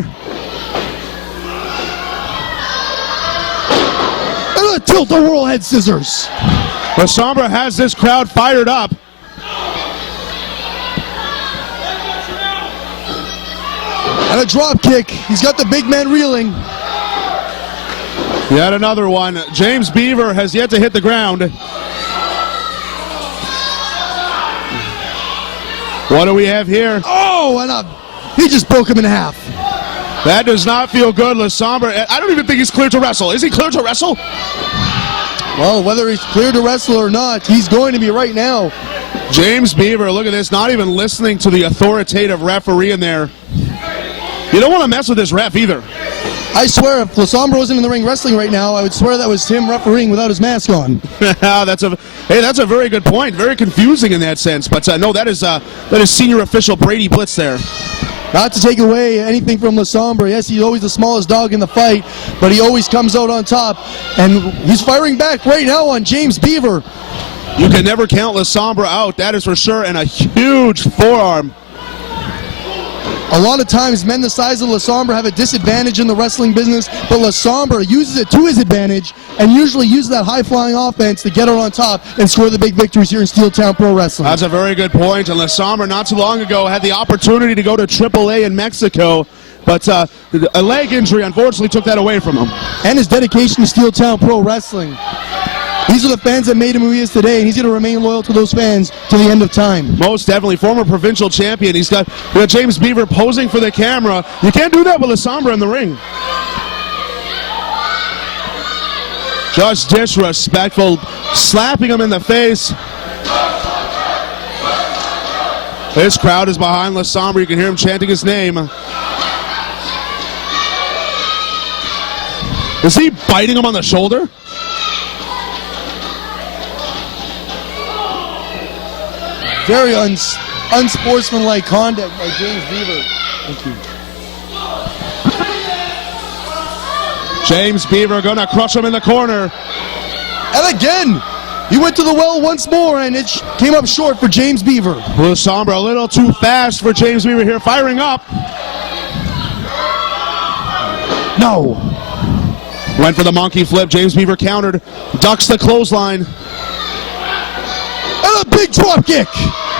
And a tilt-a-whirl head scissors. La Sombra has this crowd fired up. And a drop kick. He's got the big man reeling. Yet another one. James Beaver has yet to hit the ground. What do we have here? Oh, and he just broke him in half. That does not feel good. La Sombra, I don't even think he's cleared to wrestle. Is he cleared to wrestle? Well, whether he's cleared to wrestle or not, he's going to be right now. James Beaver, look at this, not even listening to the authoritative referee in there. You don't want to mess with this ref either. I swear, if La Sombra wasn't in the ring wrestling right now, I would swear that was him refereeing without his mask on. That's a very good point. Very confusing in that sense. But no, that is senior official Brady Blitz there. Not to take away anything from La Sombra. Yes, he's always the smallest dog in the fight, but he always comes out on top. And he's firing back right now on James Beaver. You can never count La Sombra out, that is for sure, and a huge forearm. A lot of times, men the size of La Sombra have a disadvantage in the wrestling business, but La Sombra uses it to his advantage and usually uses that high-flying offense to get out on top and score the big victories here in Steeltown Pro Wrestling. That's a very good point, and La Sombra not too long ago had the opportunity to go to AAA in Mexico, but a leg injury unfortunately took that away from him. And his dedication to Steeltown Pro Wrestling. These are the fans that made him who he is today, and he's going to remain loyal to those fans to the end of time. Most definitely. Former provincial champion. He's got James Beaver posing for the camera. You can't do that with La Sombra in the ring. Just disrespectful, slapping him in the face. This crowd is behind La Sombra. You can hear him chanting his name. Is he biting him on the shoulder? Very unsportsmanlike conduct by James Beaver. Thank you. James Beaver gonna crush him in the corner. And again, he went to the well once more, and it came up short for James Beaver. La Sombra a little too fast for James Beaver here, firing up. No. Went for the monkey flip. James Beaver countered, ducks the clothesline. And a big drop kick.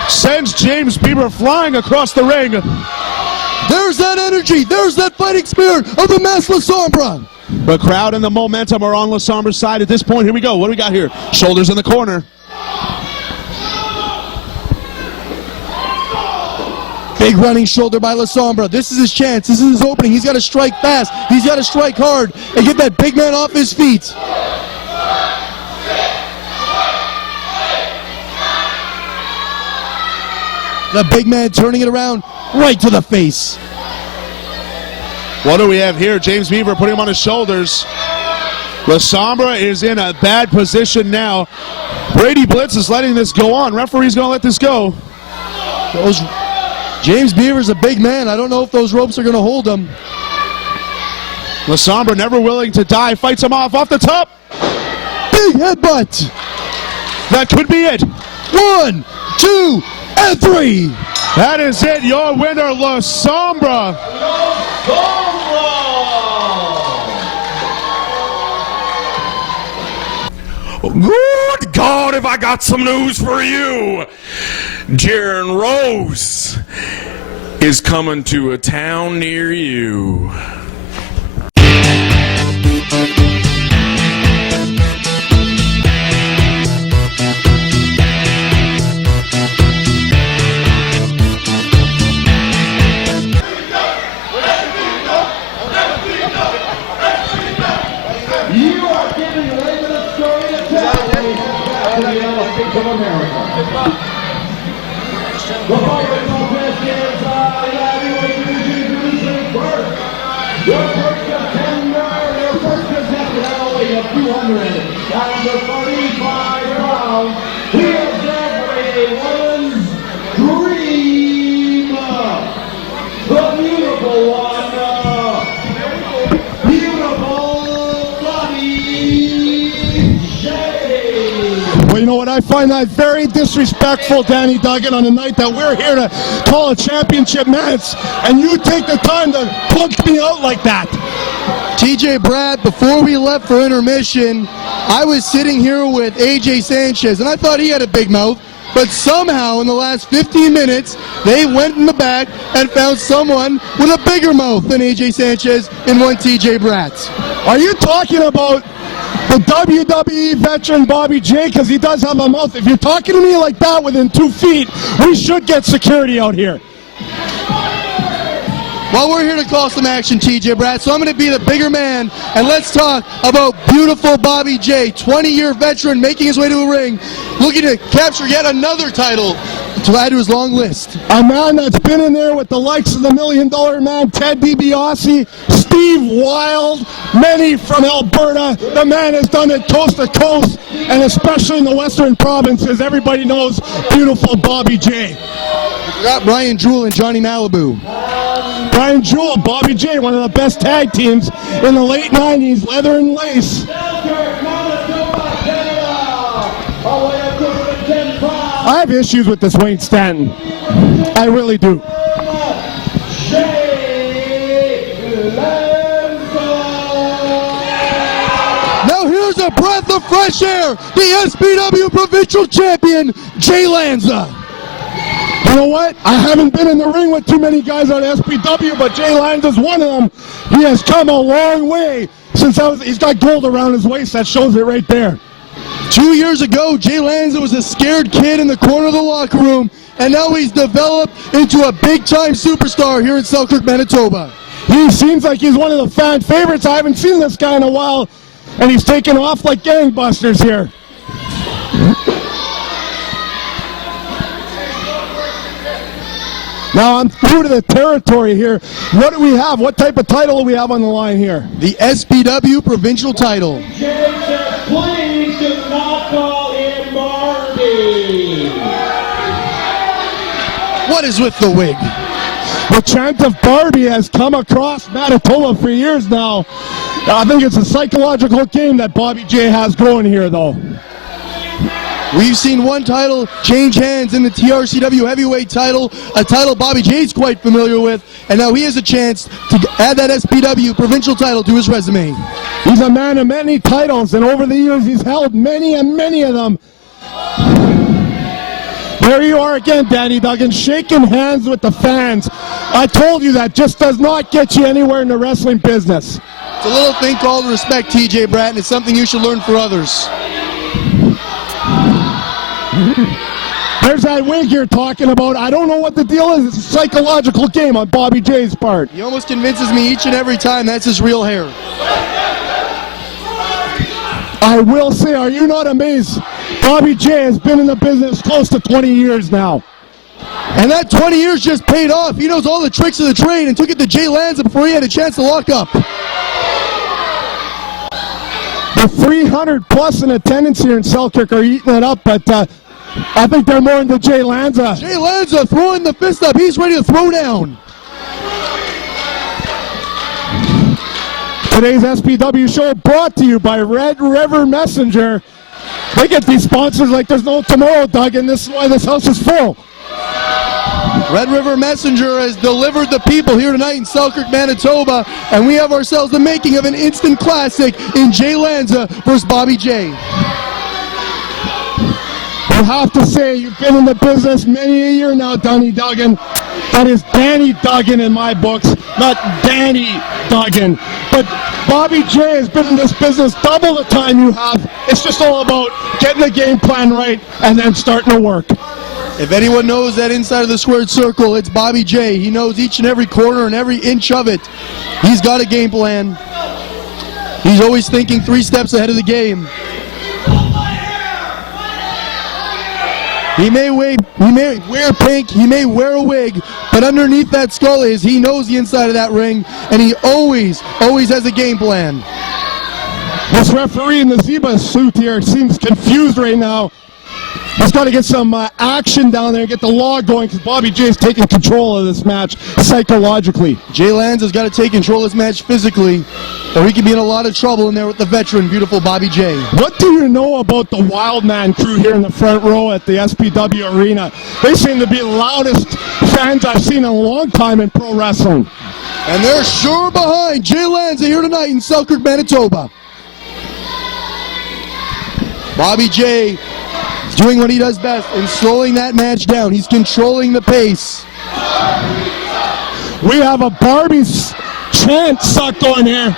Sends James Beaver flying across the ring. There's that energy. There's that fighting spirit of the masked La Sombra. The crowd and the momentum are on La Sombra's side at this point. Here we go. What do we got here? Shoulders in the corner. Big running shoulder by La Sombra. This is his chance. This is his opening. He's got to strike fast. He's got to strike hard and get that big man off his feet. The big man turning it around right to the face. What do we have here? James Beaver putting him on his shoulders. La Sombra is in a bad position now. Brady Blitz is letting this go on. Referee's going to let this go. James Beaver's a big man. I don't know if those ropes are going to hold him. La Sombra never willing to die. Fights him off the top. Big headbutt. That could be it. 1, 2, and 3. That is it. Your winner, La Sombra. Good God, have I got some news for you. Jaron Rose is coming to a town near you. You are giving away the story to tell to the Olympics of America. The Falcon contest is heavyweight division introducing first. Your first contender, your first contestant at a weight of 200 pounds of 45 pounds. He is everyone's dream. The beautiful one. Well, you know what? I find that very disrespectful, Danny Duggan, on the night that we're here to call a championship match, and you take the time to plug me out like that. TJ Brad, before we left for intermission, I was sitting here with AJ Sanchez, and I thought he had a big mouth, but somehow in the last 15 minutes, they went in the back and found someone with a bigger mouth than AJ Sanchez in one TJ Brad. Are you talking about the WWE veteran Bobby J? Because he does have a mouth. If you're talking to me like that within 2 feet, we should get security out here. Well, we're here to call some action, TJ Brad, so I'm going to be the bigger man, and let's talk about beautiful Bobby J, 20-year veteran making his way to a ring, looking to capture yet another title to add to his long list. A man that's been in there with the likes of the $1 Million Man, Ted DiBiase, Steve Wild, many from Alberta. The man has done it coast to coast, and especially in the western provinces. Everybody knows beautiful Bobby J. We got Brian Jewell and Johnny Malibu. Brian Jewell, Bobby J, one of the best tag teams in the late 90s, Leather and Lace. I have issues with this Wayne Stanton. I really do. Now here's a breath of fresh air, the SPW Provincial Champion, Jay Lanza. You know what? I haven't been in the ring with too many guys on SPW, but Jay Lanza's one of them. He has come a long way since he's got gold around his waist. That shows it right there. 2 years ago, Jay Lanza was a scared kid in the corner of the locker room, and now he's developed into a big-time superstar here in Selkirk, Manitoba. He seems like he's one of the fan favorites. I haven't seen this guy in a while, and he's taking off like gangbusters here. Now I'm through to the territory here. What do we have? What type of title do we have on the line here? The SPW Provincial title. Please do not call him Barbie. What is with the wig? The chant of Barbie has come across Manitoba for years now. I think it's a psychological game that Bobby J has going here, though. We've seen one title change hands in the TRCW heavyweight title, a title Bobby J's quite familiar with, and now he has a chance to add that SPW provincial title to his resume. He's a man of many titles, and over the years he's held many and many of them. There you are again, Danny Duggan, shaking hands with the fans. I told you that just does not get you anywhere in the wrestling business. It's a little thing called respect, TJ Bratton. It's something you should learn for others. There's that wig you're talking about. I don't know what the deal is. It's a psychological game on Bobby J's part. He almost convinces me each and every time that's his real hair. I will say, are you not amazed? Bobby J has been in the business close to 20 years now. And that 20 years just paid off. He knows all the tricks of the trade and took it to Jay Lanza before he had a chance to lock up. The 300 plus in attendance here in Selkirk are eating it up, but I think they're more into Jay Lanza. Jay Lanza throwing the fist up. He's ready to throw down. Today's SPW show brought to you by Red River Messenger. They get these sponsors like there's no tomorrow, Doug, and this is why this house is full. Red River Messenger has delivered the people here tonight in Selkirk, Manitoba, and we have ourselves the making of an instant classic in Jay Lanza versus Bobby J. You have to say, you've been in the business many a year now, Danny Duggan. That is Danny Duggan in my books, not Danny Duggan. But Bobby J has been in this business double the time you have. It's just all about getting the game plan right and then starting to work. If anyone knows that inside of the squared circle, it's Bobby J. He knows each and every corner and every inch of it. He's got a game plan. He's always thinking 3 steps ahead of the game. He may wear pink, he may wear a wig, but underneath that skull he knows the inside of that ring, and he always has a game plan. This referee in the Zebra suit here seems confused right now. He's got to get some action down there and get the law going because Bobby J is taking control of this match psychologically. Jay Lanza's got to take control of this match physically, or he could be in a lot of trouble in there with the veteran, beautiful Bobby J. What do you know about the Wildman crew here in the front row at the SPW Arena? They seem to be the loudest fans I've seen in a long time in pro wrestling. And they're sure behind Jay Lanza here tonight in Selkirk, Manitoba. Bobby J is doing what he does best in slowing that match down. He's controlling the pace. We have a Barbie's chant stuck going here.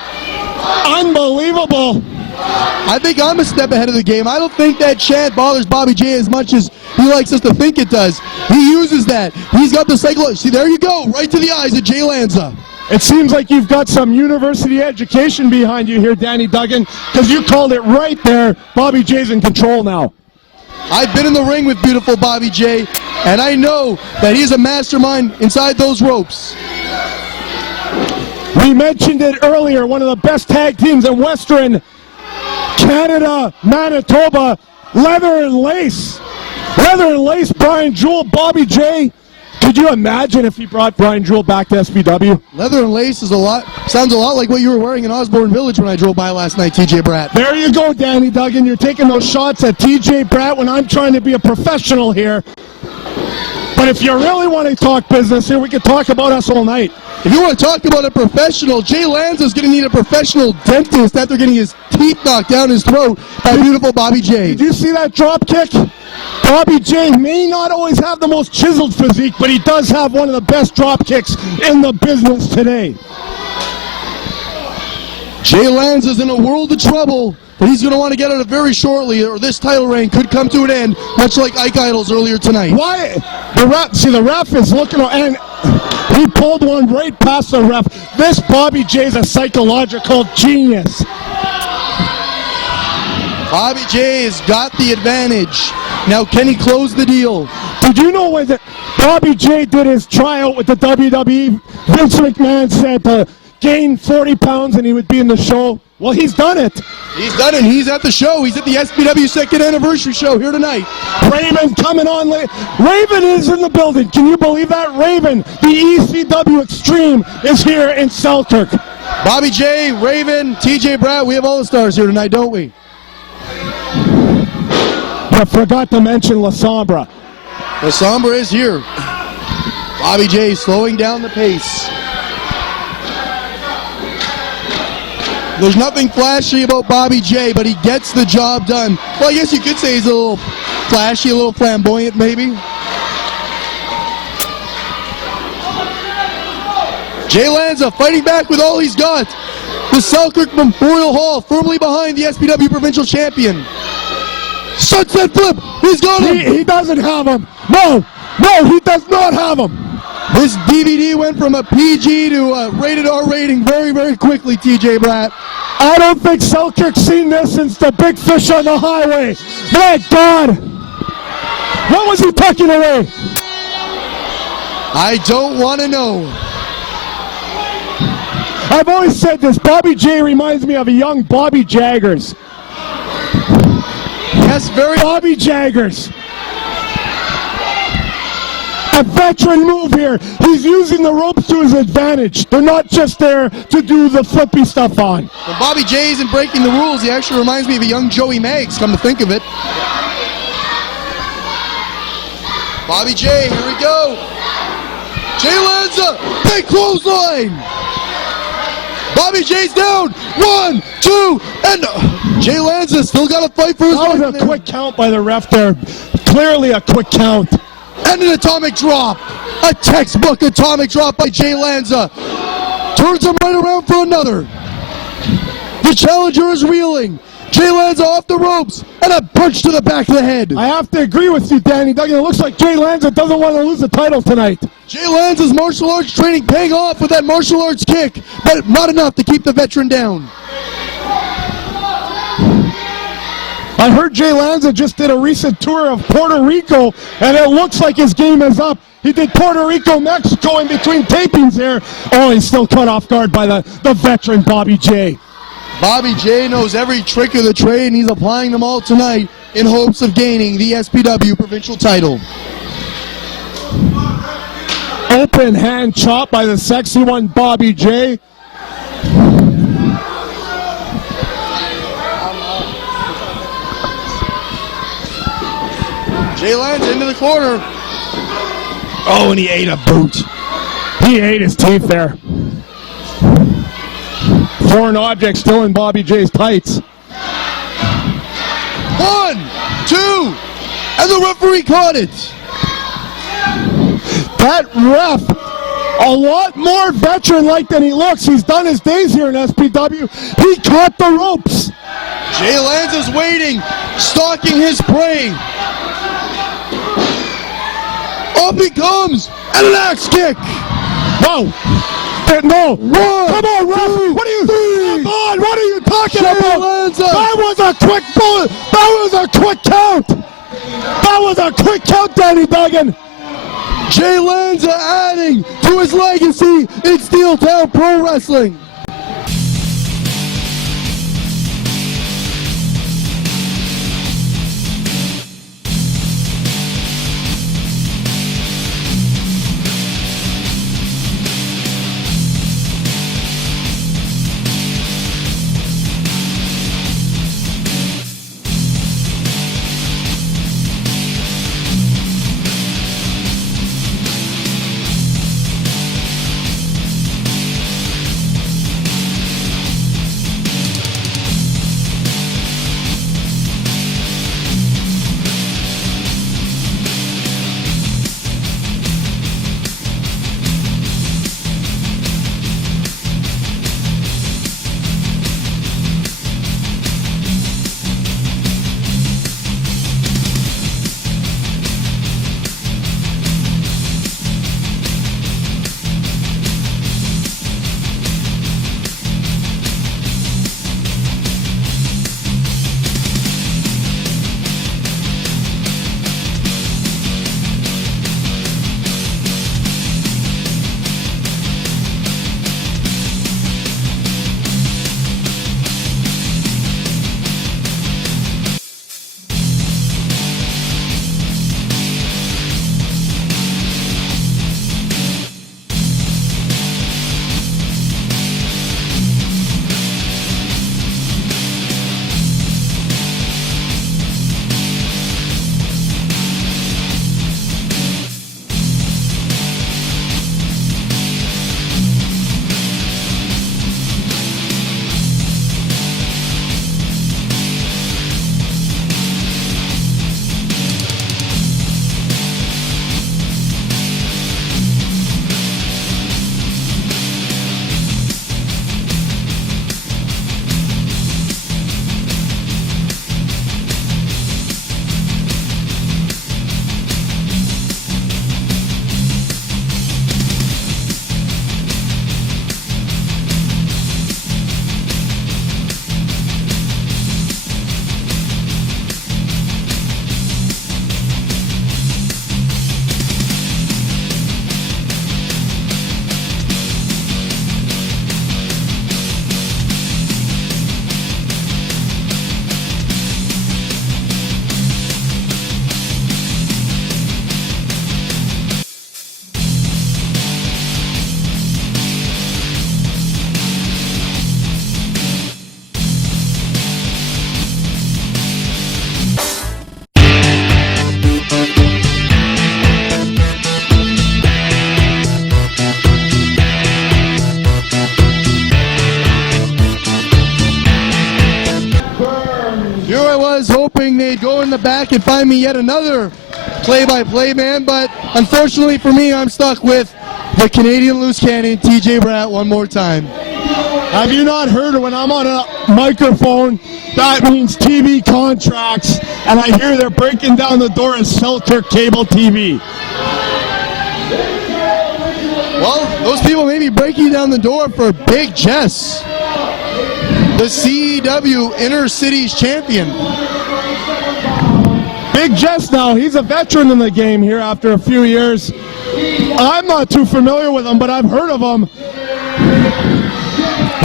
Unbelievable. I think I'm a step ahead of the game. I don't think that chant bothers Bobby J as much as he likes us to think it does. He uses that. He's got the psychology. See, there you go, right to the eyes of Jay Lanza. It seems like you've got some university education behind you here, Danny Duggan, because you called it right there. Bobby J's in control now. I've been in the ring with beautiful Bobby J, and I know that he's a mastermind inside those ropes. We mentioned it earlier, one of the best tag teams in Western Canada, Manitoba, Leather and Lace. Leather and Lace, Brian Jewell, Bobby J. Could you imagine if he brought Brian Jewell back to SPW? Leather and Lace sounds a lot like what you were wearing in Osborne Village when I drove by last night, TJ Bratt. There you go, Danny Duggan. You're taking those shots at TJ Bratt when I'm trying to be a professional here. But if you really want to talk business here, we can talk about us all night. If you want to talk about a professional, Jay Lanza is going to need a professional dentist after getting his teeth knocked down his throat by beautiful Bobby J. Did you see that drop kick? Bobby J may not always have the most chiseled physique, but he does have one of the best drop kicks in the business today. Jay Lanza's in a world of trouble, but he's going to want to get out of it very shortly, or this title reign could come to an end, much like Ike Idol's earlier tonight. Why? The ref is looking, and he pulled one right past the ref. This Bobby J's a psychological genius. Bobby J has got the advantage. Now, can he close the deal? Did you know when Bobby J did his tryout with the WWE, Vince McMahon said to gain 40 pounds and he would be in the show? Well, he's done it. He's done it. He's at the show. He's at the SPW 2nd anniversary show here tonight. Raven coming on late. Raven is in the building. Can you believe that? Raven, the ECW Extreme, is here in Selkirk. Bobby J, Raven, TJ Bratt, we have all the stars here tonight, don't we? I forgot to mention La Sombra. La Sombra is here. Bobby J slowing down the pace. There's nothing flashy about Bobby J, but he gets the job done. Well, I guess you could say he's a little flashy, a little flamboyant, maybe. Jay Lanza fighting back with all he's got. The Selkirk Memorial Hall firmly behind the SPW Provincial Champion. Sunset flip! He's got him! He doesn't have him! No, he does not have him! This DVD went from a PG to a rated R rating very, very quickly, TJ Bratt. I don't think Selkirk's seen this since the big fish on the highway. My God! What was he tucking away? I don't want to know. I've always said this, Bobby J reminds me of a young Bobby Jaggers. Yes, very. Bobby Jaggers. A veteran move here. He's using the ropes to his advantage. They're not just there to do the flippy stuff on. When Bobby J isn't breaking the rules, he actually reminds me of a young Joey Maggs, come to think of it. Bobby J, here we go. Jay Lanza, big clothesline. Bobby J's down. 1, 2, and Jay Lanza still got to fight for his life. That was a quick count by the ref there. Clearly a quick count. And an atomic drop. A textbook atomic drop by Jay Lanza. Turns him right around for another. The challenger is reeling. Jay Lanza off the ropes, and a punch to the back of the head. I have to agree with you, Danny Duggan. It looks like Jay Lanza doesn't want to lose the title tonight. Jay Lanza's martial arts training paying off with that martial arts kick, but not enough to keep the veteran down. I heard Jay Lanza just did a recent tour of Puerto Rico, and it looks like his game is up. He did Puerto Rico, Mexico in between tapings there. Oh, he's still caught off guard by the veteran Bobby J. Bobby J knows every trick of the trade, and he's applying them all tonight in hopes of gaining the SPW provincial title. Open hand chop by the sexy one, Bobby J. Jay Lanza into the corner. Oh, and he ate a boot. He ate his teeth there. Foreign object still in Bobby J's tights. 1, 2, and the referee caught it. That ref, a lot more veteran-like than he looks. He's done his days here in SPW. He caught the ropes. Jay Lanza's waiting, stalking his prey. Up he comes, and an axe kick. Whoa. No. 1, come on, ref. 2, What are you 3. Come on, what are you talking Jay about? Lanza. That was a quick bullet. That was a quick count. That was a quick count, Danny Duggan. Jay Lanza adding to his legacy in Steel Town Pro Wrestling. back and find me yet another play-by-play man, but unfortunately for me, I'm stuck with the Canadian loose cannon, TJ Bratt, one more time. Have you not heard when I'm on a microphone, that means TV contracts, and I hear they're breaking down the door of Selkirk Cable TV. Well, those people may be breaking down the door for Big Jess, the CEW Inner Cities champion. Big Jess now, he's a veteran in the game here after a few years. I'm not too familiar with him, but I've heard of him.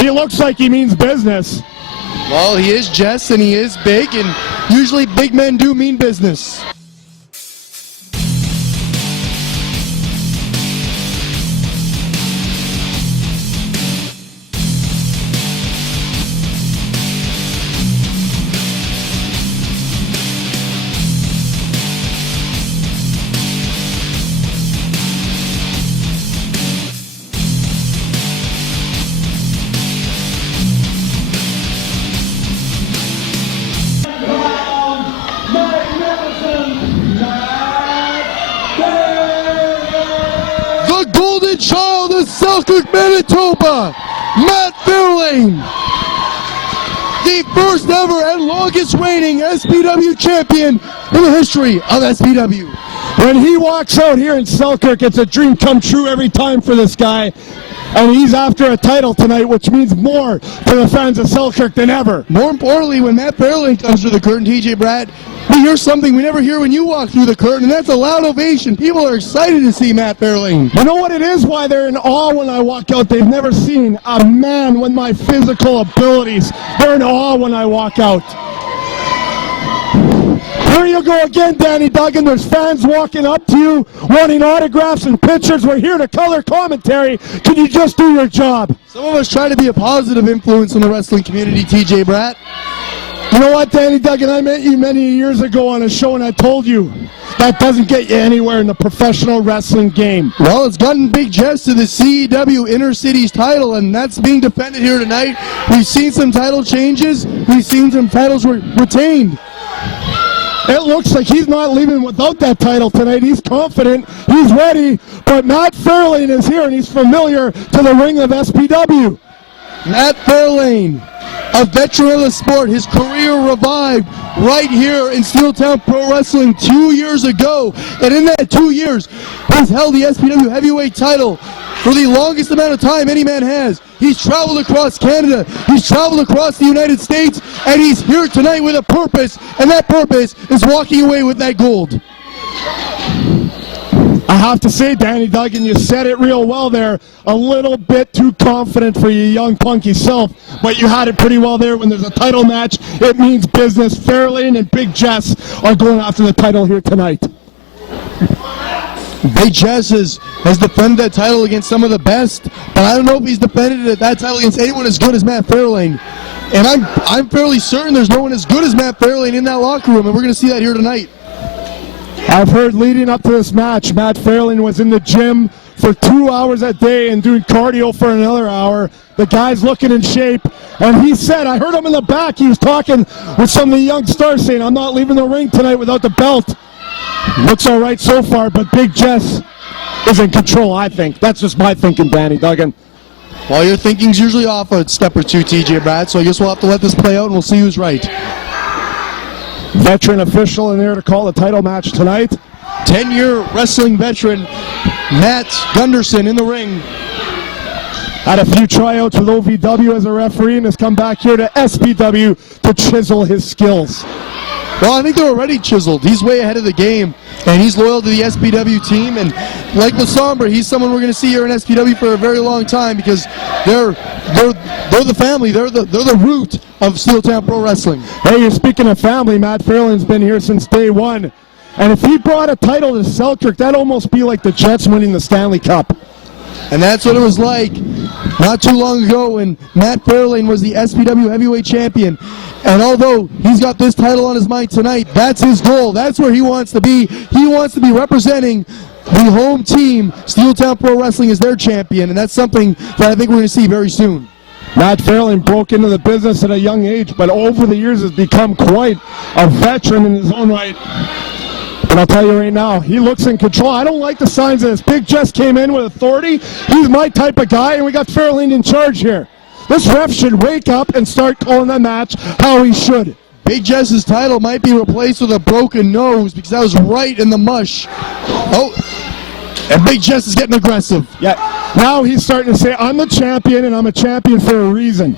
He looks like he means business. Well, he is Jess and he is big, and usually big men do mean business. Child of Selkirk, Manitoba, Matt Fairlane, the first ever and longest reigning SPW champion in the history of SPW. When he walks out here in Selkirk, it's a dream come true every time for this guy. And he's after a title tonight, which means more to the fans of Selkirk than ever. More importantly, when Matt Fairlane comes through the curtain, TJ Bratt, we hear something we never hear when you walk through the curtain, and that's a loud ovation. People are excited to see Matt Fairlane. You know what it is? Why they're in awe when I walk out? They've never seen a man with my physical abilities. They're in awe when I walk out. Here you go again, Danny Duggan. There's fans walking up to you, wanting autographs and pictures. We're here to color commentary. Can you just do your job? Some of us try to be a positive influence in the wrestling community, TJ Bratt. You know what, Danny Duggan? I met you many years ago on a show, and I told you that doesn't get you anywhere in the professional wrestling game. Well, it's gotten Big Jess to the CEW Inner Cities title, and that's being defended here tonight. We've seen some title changes. We've seen some titles retained. It looks like he's not leaving without that title tonight. He's confident. He's ready. But Matt Fairlane is here, and he's familiar to the ring of SPW. Matt Fairlane, a veteran of the sport, his career revived right here in Steeltown Pro Wrestling 2 years ago. And in that 2 years, he's held the SPW heavyweight title for the longest amount of time any man has. He's traveled across Canada, he's traveled across the United States, and he's here tonight with a purpose, and that purpose is walking away with that gold. I have to say, Danny Duggan, you said it real well there. A little bit too confident for your young punk yourself, but you had it pretty well there. When there's a title match, it means business. Fairlane and Big Jess are going after the title here tonight. Big Jess has defended that title against some of the best, but I don't know if he's defended that title against anyone as good as Matt Fairlane. And I'm fairly certain there's no one as good as Matt Fairlane in that locker room, and we're going to see that here tonight. I've heard leading up to this match, Matt Fairlane was in the gym for 2 hours a day and doing cardio for another hour. The guy's looking in shape, and he said, I heard him in the back, he was talking with some of the young stars saying, I'm not leaving the ring tonight without the belt. Looks all right so far, but Big Jess is in control, I think. That's just my thinking, Danny Duggan. Well, your thinking's usually off a step or two, TJ Bratt, so I guess we'll have to let this play out and we'll see who's right. Veteran official in there to call the title match tonight. 10-year wrestling veteran Matt Gunderson in the ring. Had a few tryouts with OVW as a referee and has come back here to SPW to chisel his skills. Well, I think they're already chiseled. He's way ahead of the game, and he's loyal to the SPW team. And like Lasombra, he's someone we're going to see here in SPW for a very long time because they're the family. They're the root of Steeltown Pro Wrestling. Hey, you're speaking of family. Matt Fairlane's been here since day one. And if he brought a title to Selkirk, that'd almost be like the Jets winning the Stanley Cup. And that's what it was like not too long ago when Matt Fairlane was the SPW heavyweight champion. And although he's got this title on his mind tonight, that's his goal. That's where he wants to be. He wants to be representing the home team. Steeltown Pro Wrestling is their champion, and that's something that I think we're going to see very soon. Matt Fairlane broke into the business at a young age, but over the years has become quite a veteran in his own right. But I'll tell you right now, he looks in control. I don't like the signs of this. Big Jess came in with authority. He's my type of guy, and we got Fairlane in charge here. This ref should wake up and start calling that match how he should. Big Jess's title might be replaced with a broken nose because that was right in the mush. Oh, and Big Jess is getting aggressive. Yeah, now he's starting to say, I'm the champion, and I'm a champion for a reason.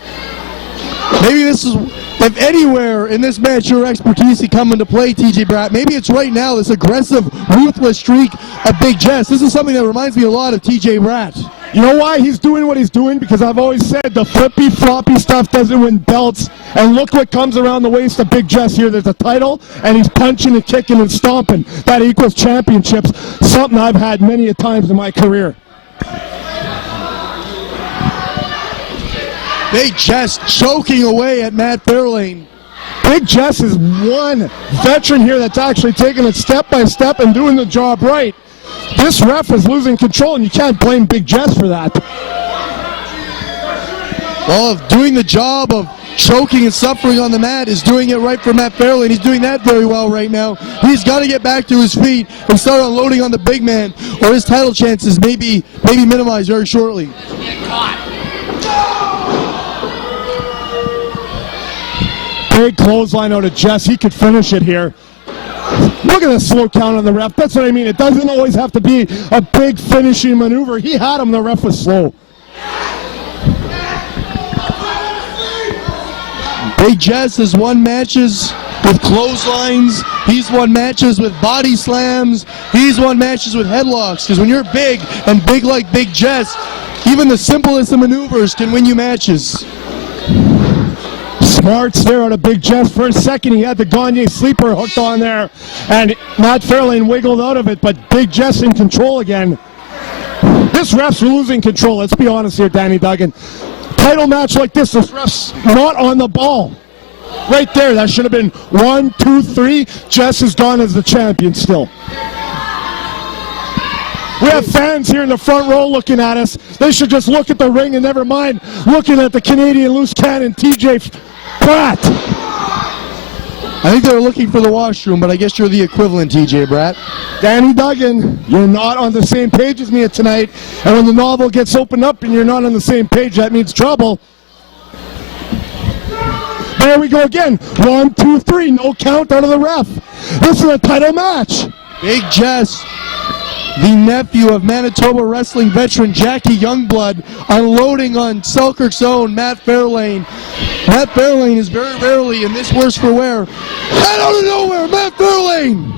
Maybe this is, if anywhere in this match your expertise can come into play, TJ Bratt, maybe it's right now, this aggressive, ruthless streak of Big Jess. This is something that reminds me a lot of TJ Bratt. You know why he's doing what he's doing? Because I've always said the flippy, floppy stuff doesn't win belts. And look what comes around the waist of Big Jess here. There's a title, and he's punching and kicking and stomping. That equals championships, something I've had many a times in my career. Big Jess choking away at Matt Fairlane. Big Jess is one veteran here that's actually taking it step by step and doing the job right. This ref is losing control, and you can't blame Big Jess for that. Well, if doing the job of choking and suffering on the mat is doing it right for Matt Fairlane, he's doing that very well right now. He's got to get back to his feet and start unloading on the big man, or his title chances may be minimized very shortly. Big clothesline out of Jess. He could finish it here. Look at the slow count on the ref. That's what I mean. It doesn't always have to be a big finishing maneuver. He had him. The ref was slow. Big Jess has won matches with clotheslines. He's won matches with body slams. He's won matches with headlocks. Because when you're big, and big like Big Jess, even the simplest of maneuvers can win you matches. Smart stare out of Big Jess. For a second, he had the Gagne sleeper hooked on there, and Matt Fairlane wiggled out of it, but Big Jess in control again. This ref's losing control. Let's be honest here, Danny Duggan. Title match like this ref's not on the ball. Right there, that should have been 1, 2, 3. Jess is gone as the champion still. We have fans here in the front row looking at us. They should just look at the ring and never mind looking at the Canadian loose cannon, TJ Bratt. I think they're looking for the washroom, but I guess you're the equivalent, TJ Bratt. Danny Duggan, you're not on the same page as me tonight. And when the novel gets opened up and you're not on the same page, that means trouble. There we go again. 1, 2, 3. No count out of the ref. This is a title match. Big Jess, the nephew of Manitoba wrestling veteran Jackie Youngblood, unloading on Selkirk's own Matt Fairlane. Matt Fairlane is very rarely in this worse for wear. And out of nowhere, Matt Fairlane!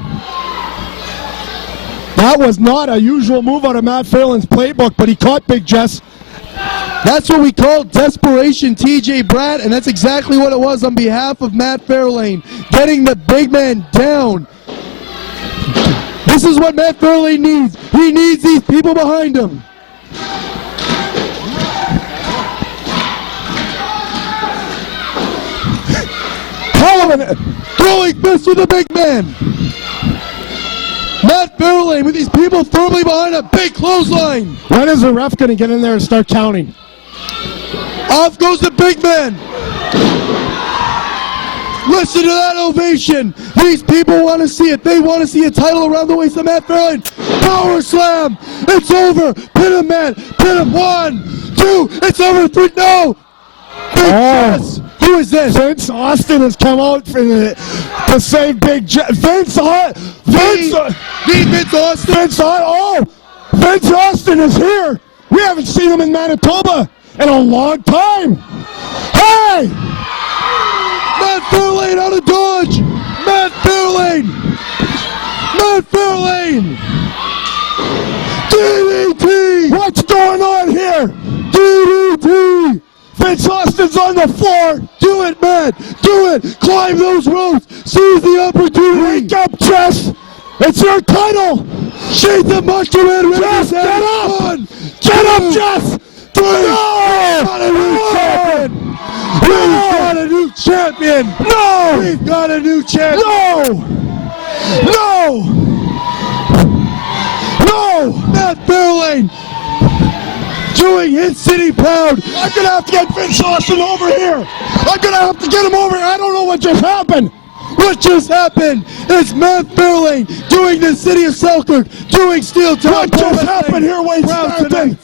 That was not a usual move out of Matt Fairlane's playbook, but he caught Big Jess. That's what we call desperation, TJ Bratt, and that's exactly what it was on behalf of Matt Fairlane. Getting the big man down. This is what Matt Fairlane needs. He needs these people behind him. Throwing fists with the big man. Matt Fairlane with these people firmly behind a big clothesline. When is the ref going to get in there and start counting? Off goes the big man. Listen to that ovation. These people want to see it. They want to see a title around the waist of Matt Fairlane. Power slam. It's over. Pin him, Matt. Pin him. 1, 2. It's over. 3. No. Big Jess. Who is this? Vince Austin has come out to save Big Jess. Vince Austin. Vince Austin. Vince Austin is here. We haven't seen him in Manitoba in a long time. Hey! Matt Fairlane out of dodge. Matt Fairlane. Matt Fairlane. DDT. What's going on here? DDT. Vince Austin's on the floor. Do it, Matt. Do it. Climb those ropes. Seize the opportunity. Wake up, Jess. It's your title. Shake the Macho Man. Jess, get up. 1, Get up, Jess. 3. We've got a new champion. We've got a new champion. No. We've got a new champion. No. Matt Fairlane. doing his city proud. I'm going to have to get Vince Austin over here. I'm going to have to get him over here. I don't know what just happened. What just happened is Matt Fairlane doing the city of Selkirk, doing Steel Town. What just happened here, Wayne Stampton?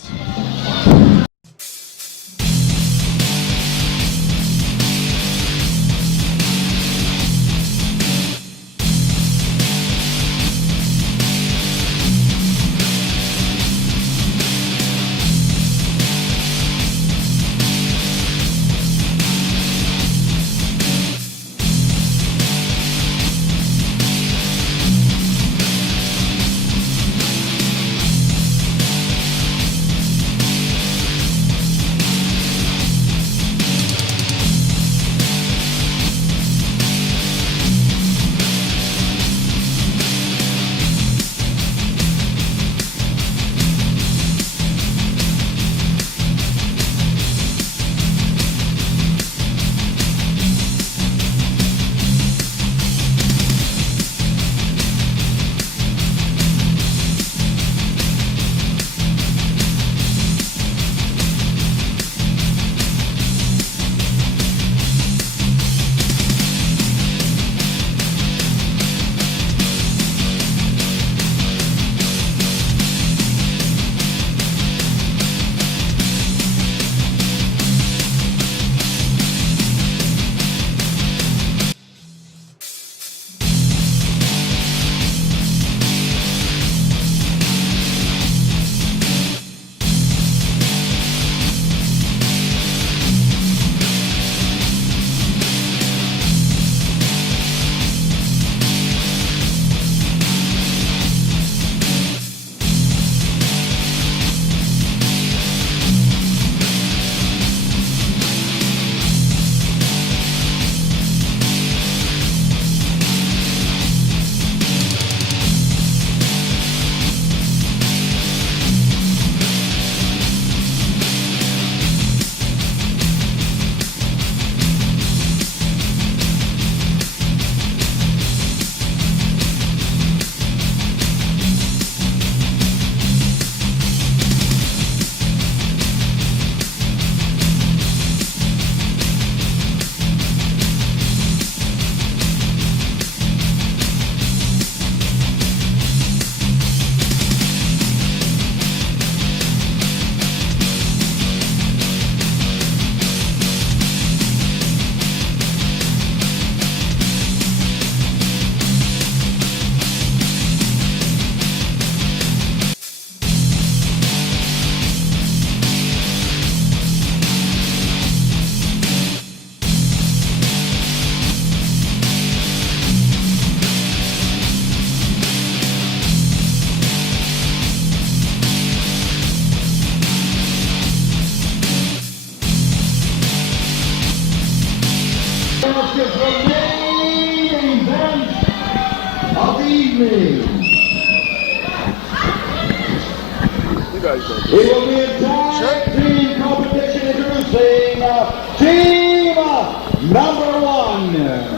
It will be a tag team competition introducing team number 1.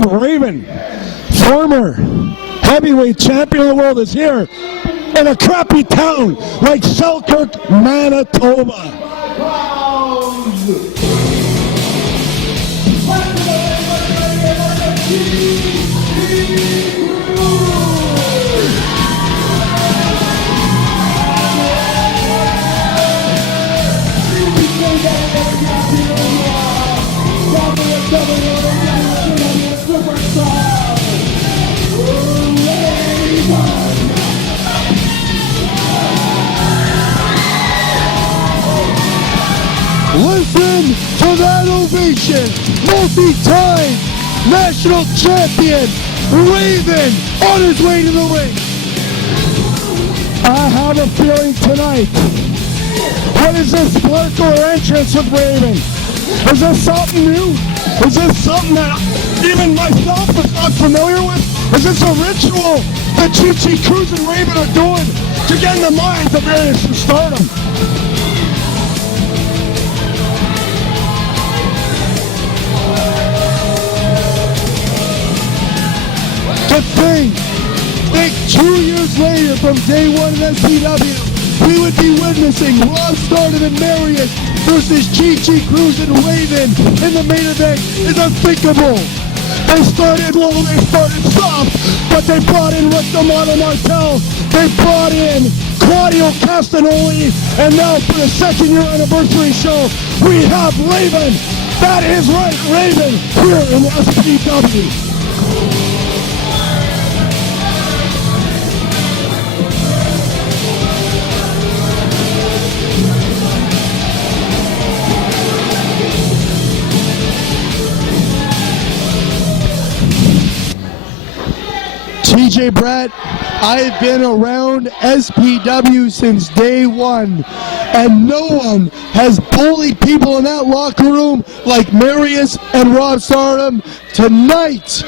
Raven, former heavyweight champion of the world, is here in a crappy town like Selkirk, Manitoba. Listen to that ovation! Multi-time national champion Raven on his way to the ring. I have a feeling tonight. What is this sparkle or entrance with Raven? Is this something new? Is this something that even myself is not familiar with? Is this a ritual that Chi Cruz and Raven are doing to get in the minds of Marius and Stardom? To think 2 years later from day one in SPW, we would be witnessing Rob Stardom and Marius versus Chi Cruz and Raven in the main event is unthinkable. They started low, they started soft, but they brought in Rick D'Amato Martel, they brought in Claudio Castagnoli, and now for the 2nd year anniversary show, we have Raven. That is right, Raven, here in SPW. TJ Brett, I've been around SPW since day one, and no one has bullied people in that locker room like Marius and Rob Stardom. Tonight,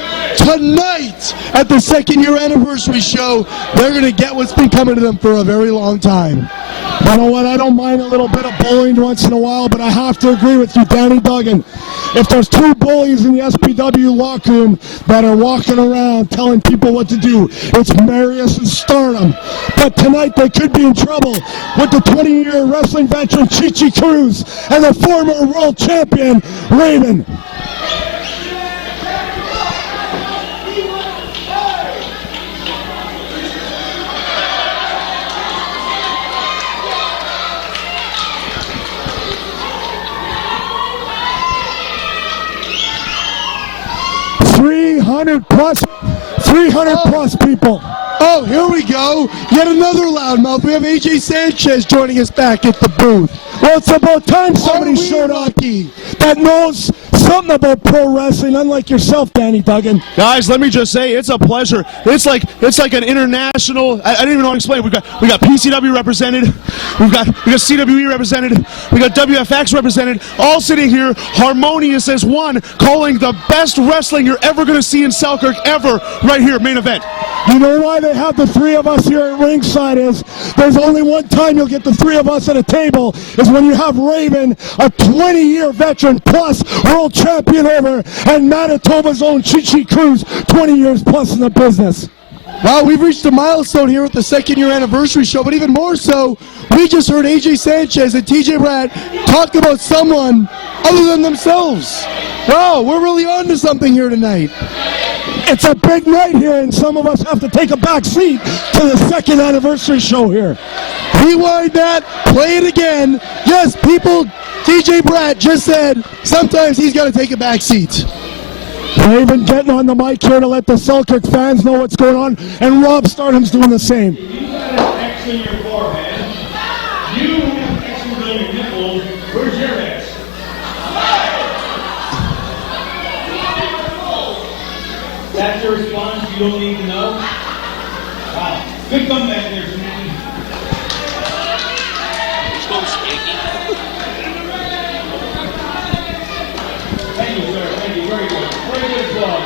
at the 2nd year anniversary show, they're going to get what's been coming to them for a very long time. You know what, I don't mind a little bit of bullying once in a while, but I have to agree with you, Danny Duggan. If there's 2 bullies in the SPW locker room that are walking around telling people what to do, it's Marius and Stardom. But tonight they could be in trouble with the 20-year wrestling veteran Chi Cruz and the former world champion Raven. Three hundred plus people. Oh, here we go. Yet another loudmouth. We have AJ Sanchez joining us back at the booth. Well, it's about time somebody showed up that knows something about pro wrestling, unlike yourself, Danny Duggan. Guys, let me just say, it's a pleasure. It's like an international. I didn't even know how to explain it. We got PCW represented. We got CWE represented. We got WFX represented. All sitting here, harmonious as one, calling the best wrestling you're ever going to see in Selkirk ever, right here, main event. You know why they have the 3 of us here at ringside is there's only one time you'll get the 3 of us at a table is when you have Raven, a 20-year veteran plus world champion over, and Manitoba's own Chi Cruz, 20 years plus in the business. Wow, we've reached a milestone here with the 2nd year anniversary show, but even more so, we just heard AJ Sanchez and TJ Brett talk about someone other than themselves. Wow, we're really on to something here tonight. It's a big night here, and some of us have to take a back seat to the 2nd anniversary show here. Rewind that, play it again. Yes, people, TJ Brett just said sometimes he's got to take a back seat. Raven getting on the mic here to let the Selkirk fans know what's going on, and Rob Stardom's doing the same. You got an X in your forehead. You have X in your nipples. Where's your X? That's your response? You don't need to know? Wow. Good comeback there, Smitty. Let's go, Spanky. Thank you, sir. Thank you. Very good. Very good applause.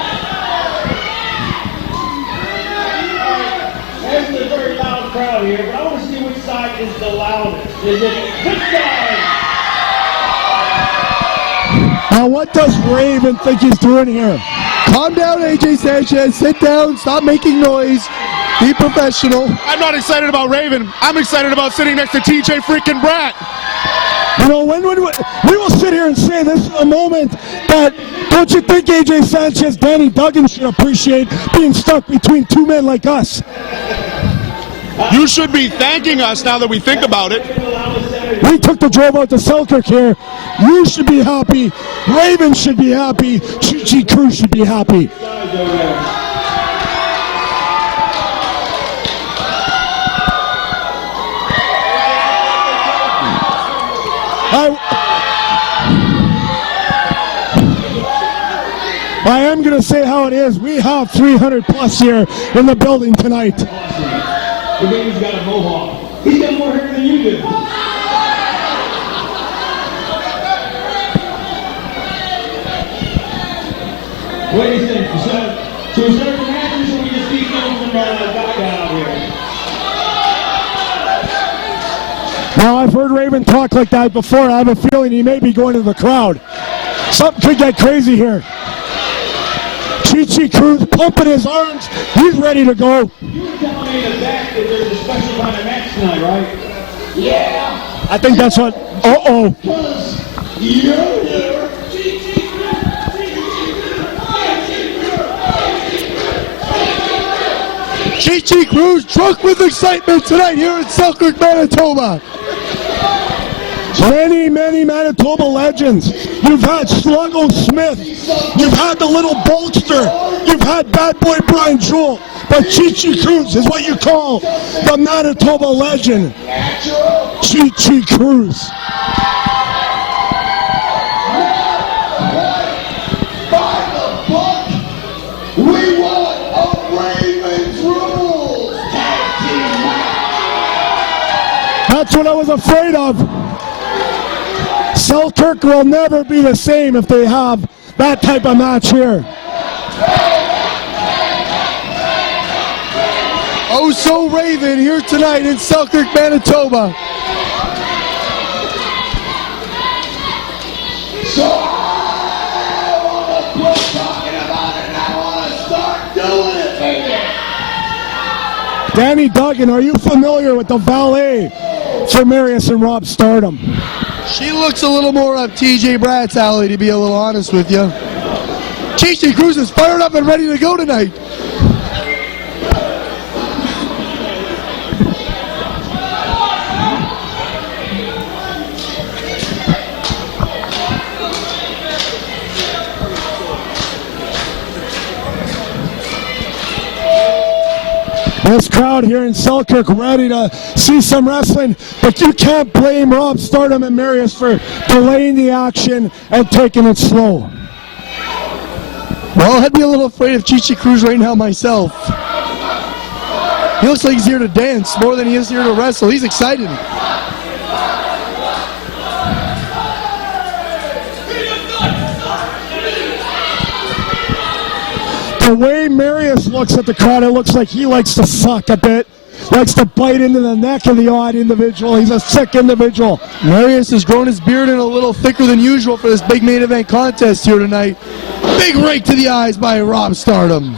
There's a very loud crowd here, but I want to see which side is the loudest. Is it this side? Now, what does Raven think he's doing here? Calm down, AJ Sanchez. Sit down. Stop making noise. Be professional. I'm not excited about Raven. I'm excited about sitting next to TJ freaking Bratt. You know, when we will sit here and say this is a moment that, don't you think AJ Sanchez, Danny Duggan should appreciate being stuck between two men like us? You should be thanking us now that we think about it. We took the drive out to Selkirk here. You should be happy. Raven should be happy. Chi Cruz should be happy. I am going to say how it is. We have 300 plus here in the building tonight. The baby's got a mohawk. He's got more hair than you do. What do you think? So is that the matches or we just keep going from that guy out here? Now, I've heard Raven talk like that before. I have a feeling he may be going to the crowd. Something could get crazy here. Chi Cruz pumping his arms. He's ready to go. You were telling me in the back that there's a special kind of match tonight, right? Yeah. I think that's what. Uh-oh. You're here. Chi Cruz drunk with excitement tonight here in Selkirk, Manitoba. Many Manitoba legends. You've had Sluggo Smith. You've had the little Bolster. You've had Bad Boy Brian Jewell. But Chi Cruz is what you call the Manitoba legend. Chi Cruz. By the book, we want a Ravens Rules tag team match. That's what I was afraid of. Selkirk will never be the same if they have that type of match here. Oh, so Raven here tonight in Selkirk, Manitoba. So I want to quit talking about it and I want to start doing it, baby. Danny Duggan, are you familiar with the valet for Marius and Rob Stardom? She looks a little more up TJ Bratt's alley, to be a little honest with you. Chi Cruz is fired up and ready to go tonight. This crowd here in Selkirk ready to see some wrestling, but you can't blame Rob Stardom and Marius for delaying the action and taking it slow. Well, I'd be a little afraid of Chi Cruz right now myself. He looks like he's here to dance more than he is here to wrestle. He's excited. The way Marius looks at the crowd, it looks like he likes to suck a bit. Likes to bite into the neck of the odd individual. He's a sick individual. Marius has grown his beard in a little thicker than usual for this big main event contest here tonight. Big rake to the eyes by Rob Stardom.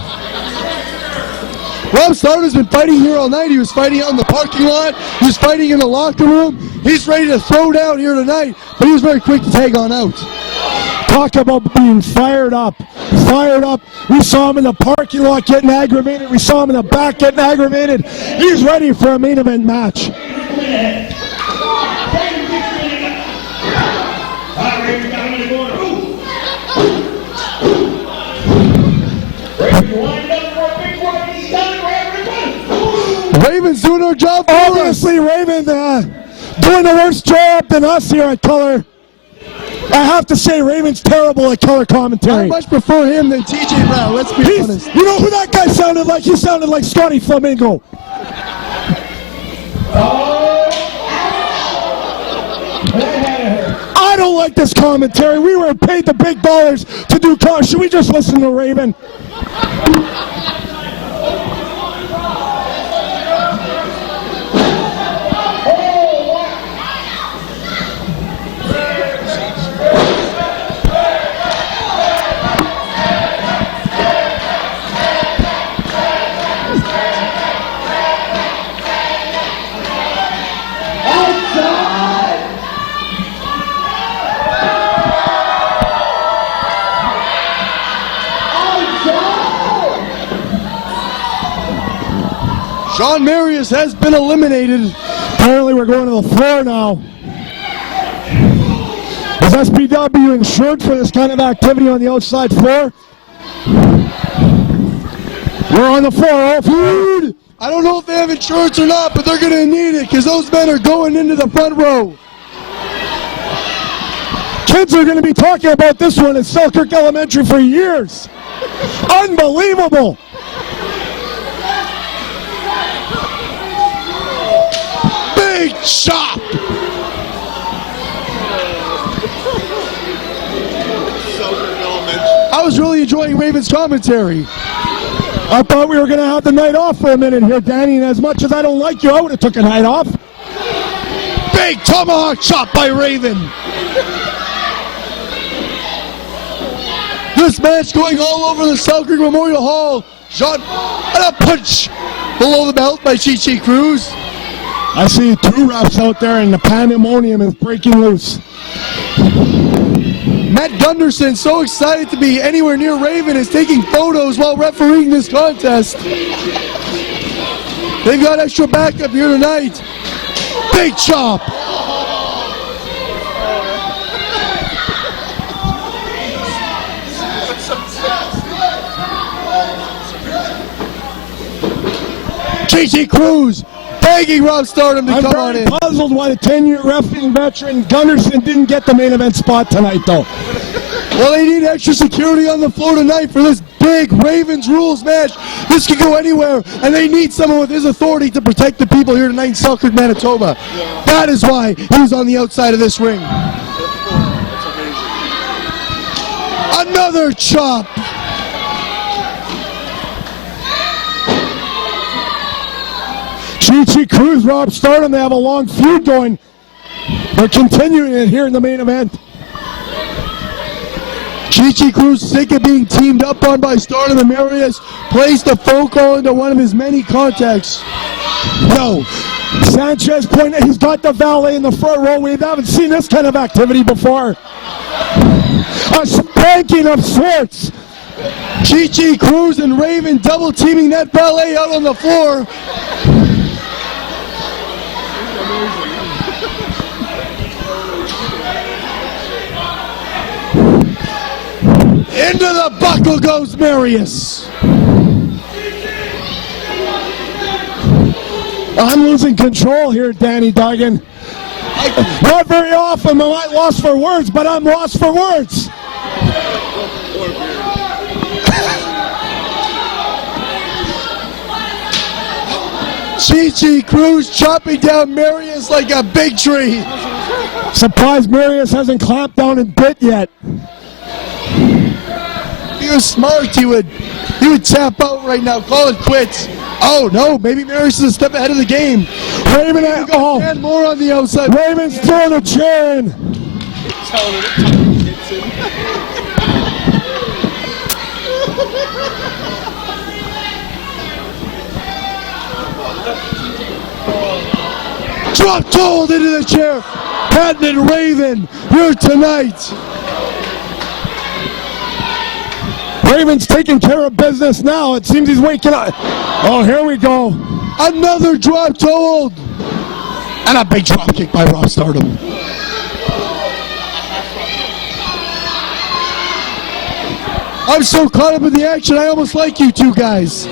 Rob Stardom's been fighting here all night. He was fighting out in the parking lot. He was fighting in the locker room. He's ready to throw down here tonight, but he was very quick to tag on out. Talk about being fired up. Fired up. We saw him in the parking lot getting aggravated. We saw him in the back getting aggravated. He's ready for a main event match. Raven's doing our job for Obviously, Raven doing the worst job than us here at Color. I have to say, Raven's terrible at color commentary. I much prefer him than TJ Brown, let's be honest. You know who that guy sounded like? He sounded like Scotty Flamingo. I don't like this commentary. We were paid the big dollars to do cars. Should we just listen to Raven? John Marius has been eliminated. Apparently we're going to the floor now. Is SPW insured for this kind of activity on the outside floor? We're on the floor, all food. I don't know if they have insurance or not, but they're going to need it because those men are going into the front row. Kids are going to be talking about this one at Selkirk Elementary for years. Unbelievable. Big chop. I was really enjoying Ravens commentary. I thought we were going to have the night off for a minute here, Danny, and as much as I don't like you, I would have took a night off. Big tomahawk chop by Raven. This match going all over the Selkirk Memorial Hall. Shot and a punch below the belt by Chi Cruz. I see two refs out there and the pandemonium is breaking loose. Matt Gunderson, so excited to be anywhere near Raven, is taking photos while refereeing this contest. They've got extra backup here tonight. Big chop. Chi Cruz begging Rob Stardom to come on in. I'm very puzzled why the 10-year refereeing veteran Gunderson didn't get the main event spot tonight, though. Well, they need extra security on the floor tonight for this big Ravens rules match. This could go anywhere, and they need someone with his authority to protect the people here tonight in Selkirk, Manitoba. That is why he was on the outside of this ring. Another chop. Chi Cruz, Rob Stardom, they have a long feud going. They're continuing it here in the main event. Chi Cruz, sick of being teamed up on by Stardom and Marius, plays the phone call into one of his many contacts. No. Sanchez pointed, he's got the valet in the front row. We haven't seen this kind of activity before. A spanking of sorts. Chi Cruz and Raven double teaming that valet out on the floor. Into the buckle goes Marius. I'm losing control here, Danny Duggan. Not very often am I lost for words, but I'm lost for words. Chi Cruz chopping down Marius like a big tree. Surprised Marius hasn't clamped down and bit yet. If he was smart, he would tap out right now, call it quits. Oh no, maybe Marius is a step ahead of the game. Raven, and more on the outside. Raven's throwing a chair in. Dropped hold into the chair. Patton and Raven here tonight. Raven's taking care of business now. It seems he's waking up. Oh, here we go. Another drop to hold. And a big drop kick by Rob Stardom. I'm so caught up in the action, I almost like you two guys.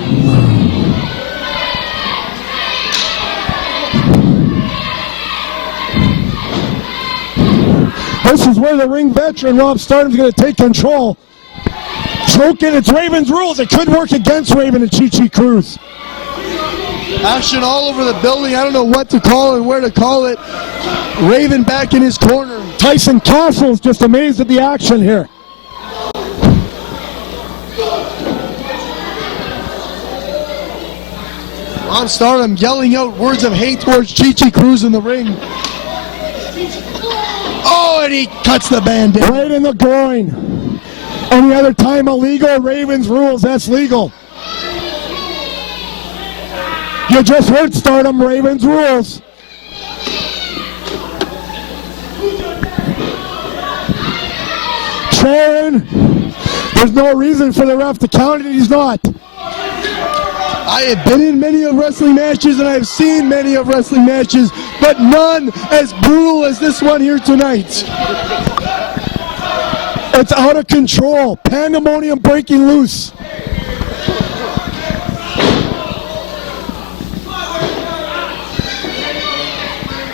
This is where the ring veteran Rob Stardom's going to take control. Choking, it's Raven's rules. It could work against Raven and Chi Cruz. Action all over the building. I don't know what to call and where to call it. Raven back in his corner. Tyson Castle's just amazed at the action here. Ron Stardom yelling out words of hate towards Chi Cruz in the ring. Oh, and he cuts the band-aid. Right in the groin. Any other time illegal, Ravens rules, that's legal. You just heard Stardom, Ravens rules. Sharon, there's no reason for the ref to count it, he's not. I have been in many of wrestling matches and I have seen many of wrestling matches, but none as brutal as this one here tonight. It's out of control. Pandemonium breaking loose.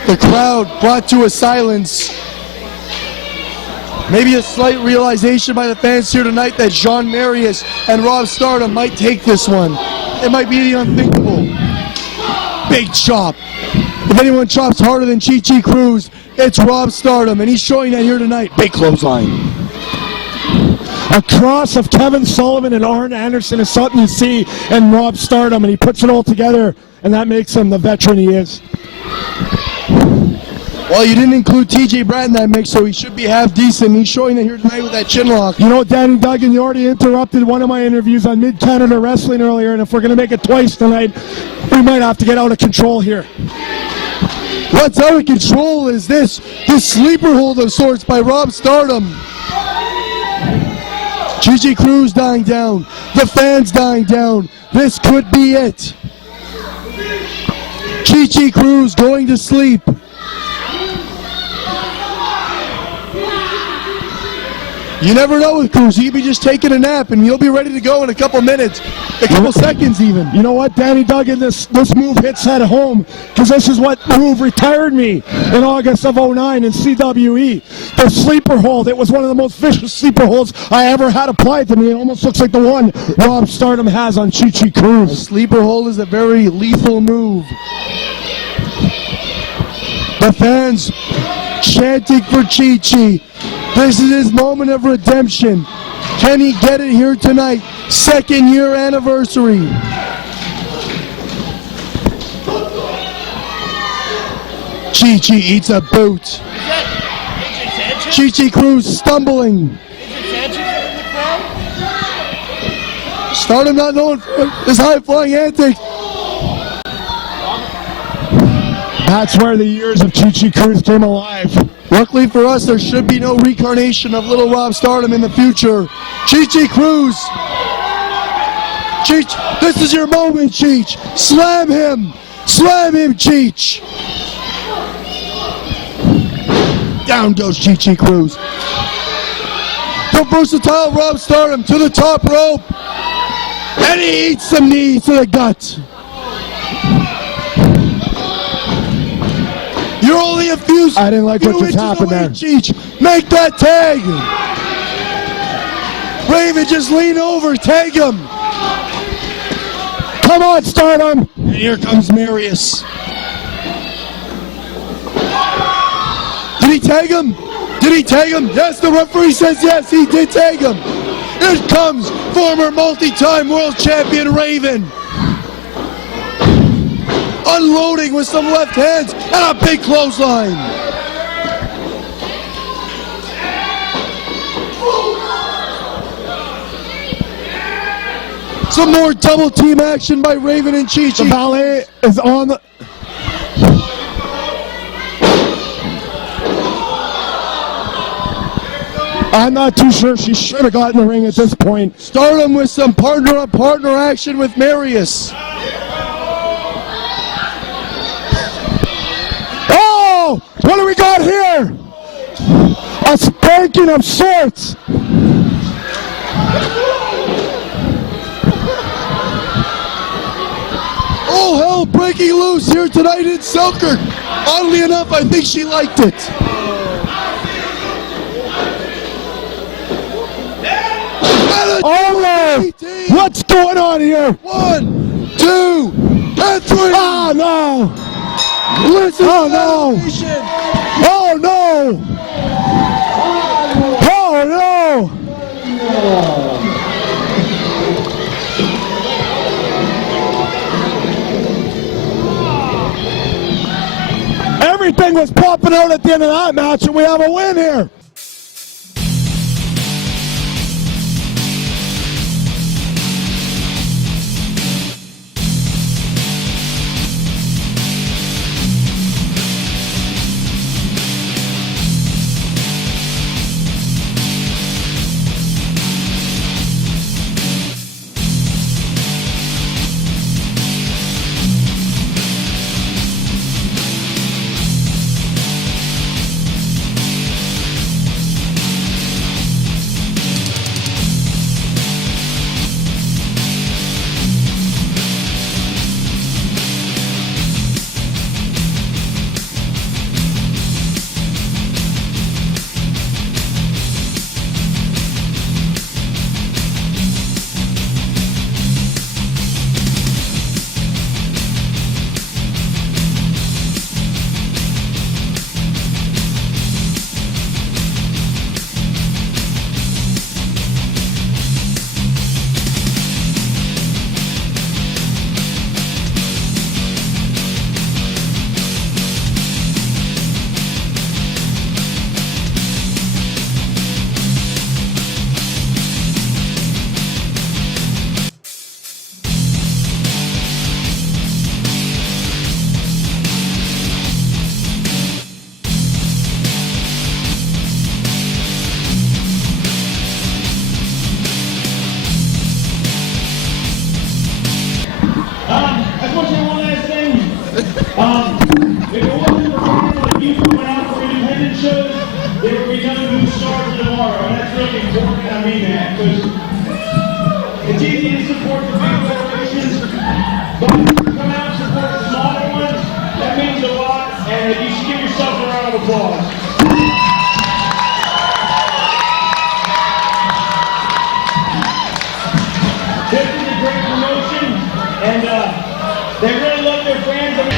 The crowd brought to a silence. Maybe a slight realization by the fans here tonight that Jean Marius and Rob Stardom might take this one. It might be the unthinkable. Big chop. If anyone chops harder than Chi Cruz, it's Rob Stardom, and he's showing that here tonight. Big clothesline. A cross of Kevin Sullivan and Arn Anderson is something you see in Rob Stardom, and he puts it all together, and that makes him the veteran he is. Well, you didn't include TJ Bratt in that mix, so he should be half decent. He's showing it here tonight with that chin lock. You know, Danny Duggan, you already interrupted one of my interviews on Mid-Canada Wrestling earlier, and if we're going to make it twice tonight, we might have to get out of control here. What's out of control is this sleeper hold of sorts by Rob Stardom. Chi Cruz dying down. The fans dying down. This could be it. Chi Cruz going to sleep. You never know with Cruz. He could be just taking a nap, and he'll be ready to go in a couple minutes, a couple seconds even. You know what, Danny Duggan, this move hits at home, because this is what move retired me in August of '09 in CWE. The sleeper hold. It was one of the most vicious sleeper holds I ever had applied to me. It almost looks like the one Rob Stardom has on Chi Cruz. The sleeper hold is a very lethal move. The fans chanting for Chi. This is his moment of redemption. Can he get it here tonight? Second year anniversary. Chi eats a boot. Chi Cruz stumbling. Stardom not known for his high-flying antics. That's where the years of Chi Cruz came alive. Luckily for us, there should be no reincarnation of little Rob Stardom in the future. Chi Cruz. Cheech, this is your moment, Cheech. Slam him. Slam him, Cheech. Down goes Chi Cruz. The versatile Rob Stardom to the top rope. And he eats some knees to the gut. You're only a few. I didn't like what just happened there. Cheech, make that tag. Raven, just lean over, tag him. Come on, Stardom. And here comes Marius. Did he tag him? Did he tag him? Yes, the referee says yes, he did tag him. Here comes former multi-time world champion Raven. Unloading with some left hands and a big clothesline. Some more double team action by Raven and Chi. The valet is on the... I'm not too sure she should have gotten the ring at this point. Stardom with some partner-on-partner action with Marius. Oh! What do we got here? A spanking of sorts. Oh, hell breaking loose here tonight in Selkirk. Oddly enough, I think she liked it. Oh no! What's going on here? 1, 2, and 3. Oh no! Listen oh no! Oh no! Oh no! Everything was popping out at the end of that match, and we have a win here. just want to say one last thing. If it wasn't for people like you coming out for independent shows, there would be none new stars tomorrow. And that's really important. I mean that. Because it's easy to support the big corporations, but come out and support the smaller ones. That means a lot. And you should give yourself a round of applause. This is a great promotion, and they really love their fans.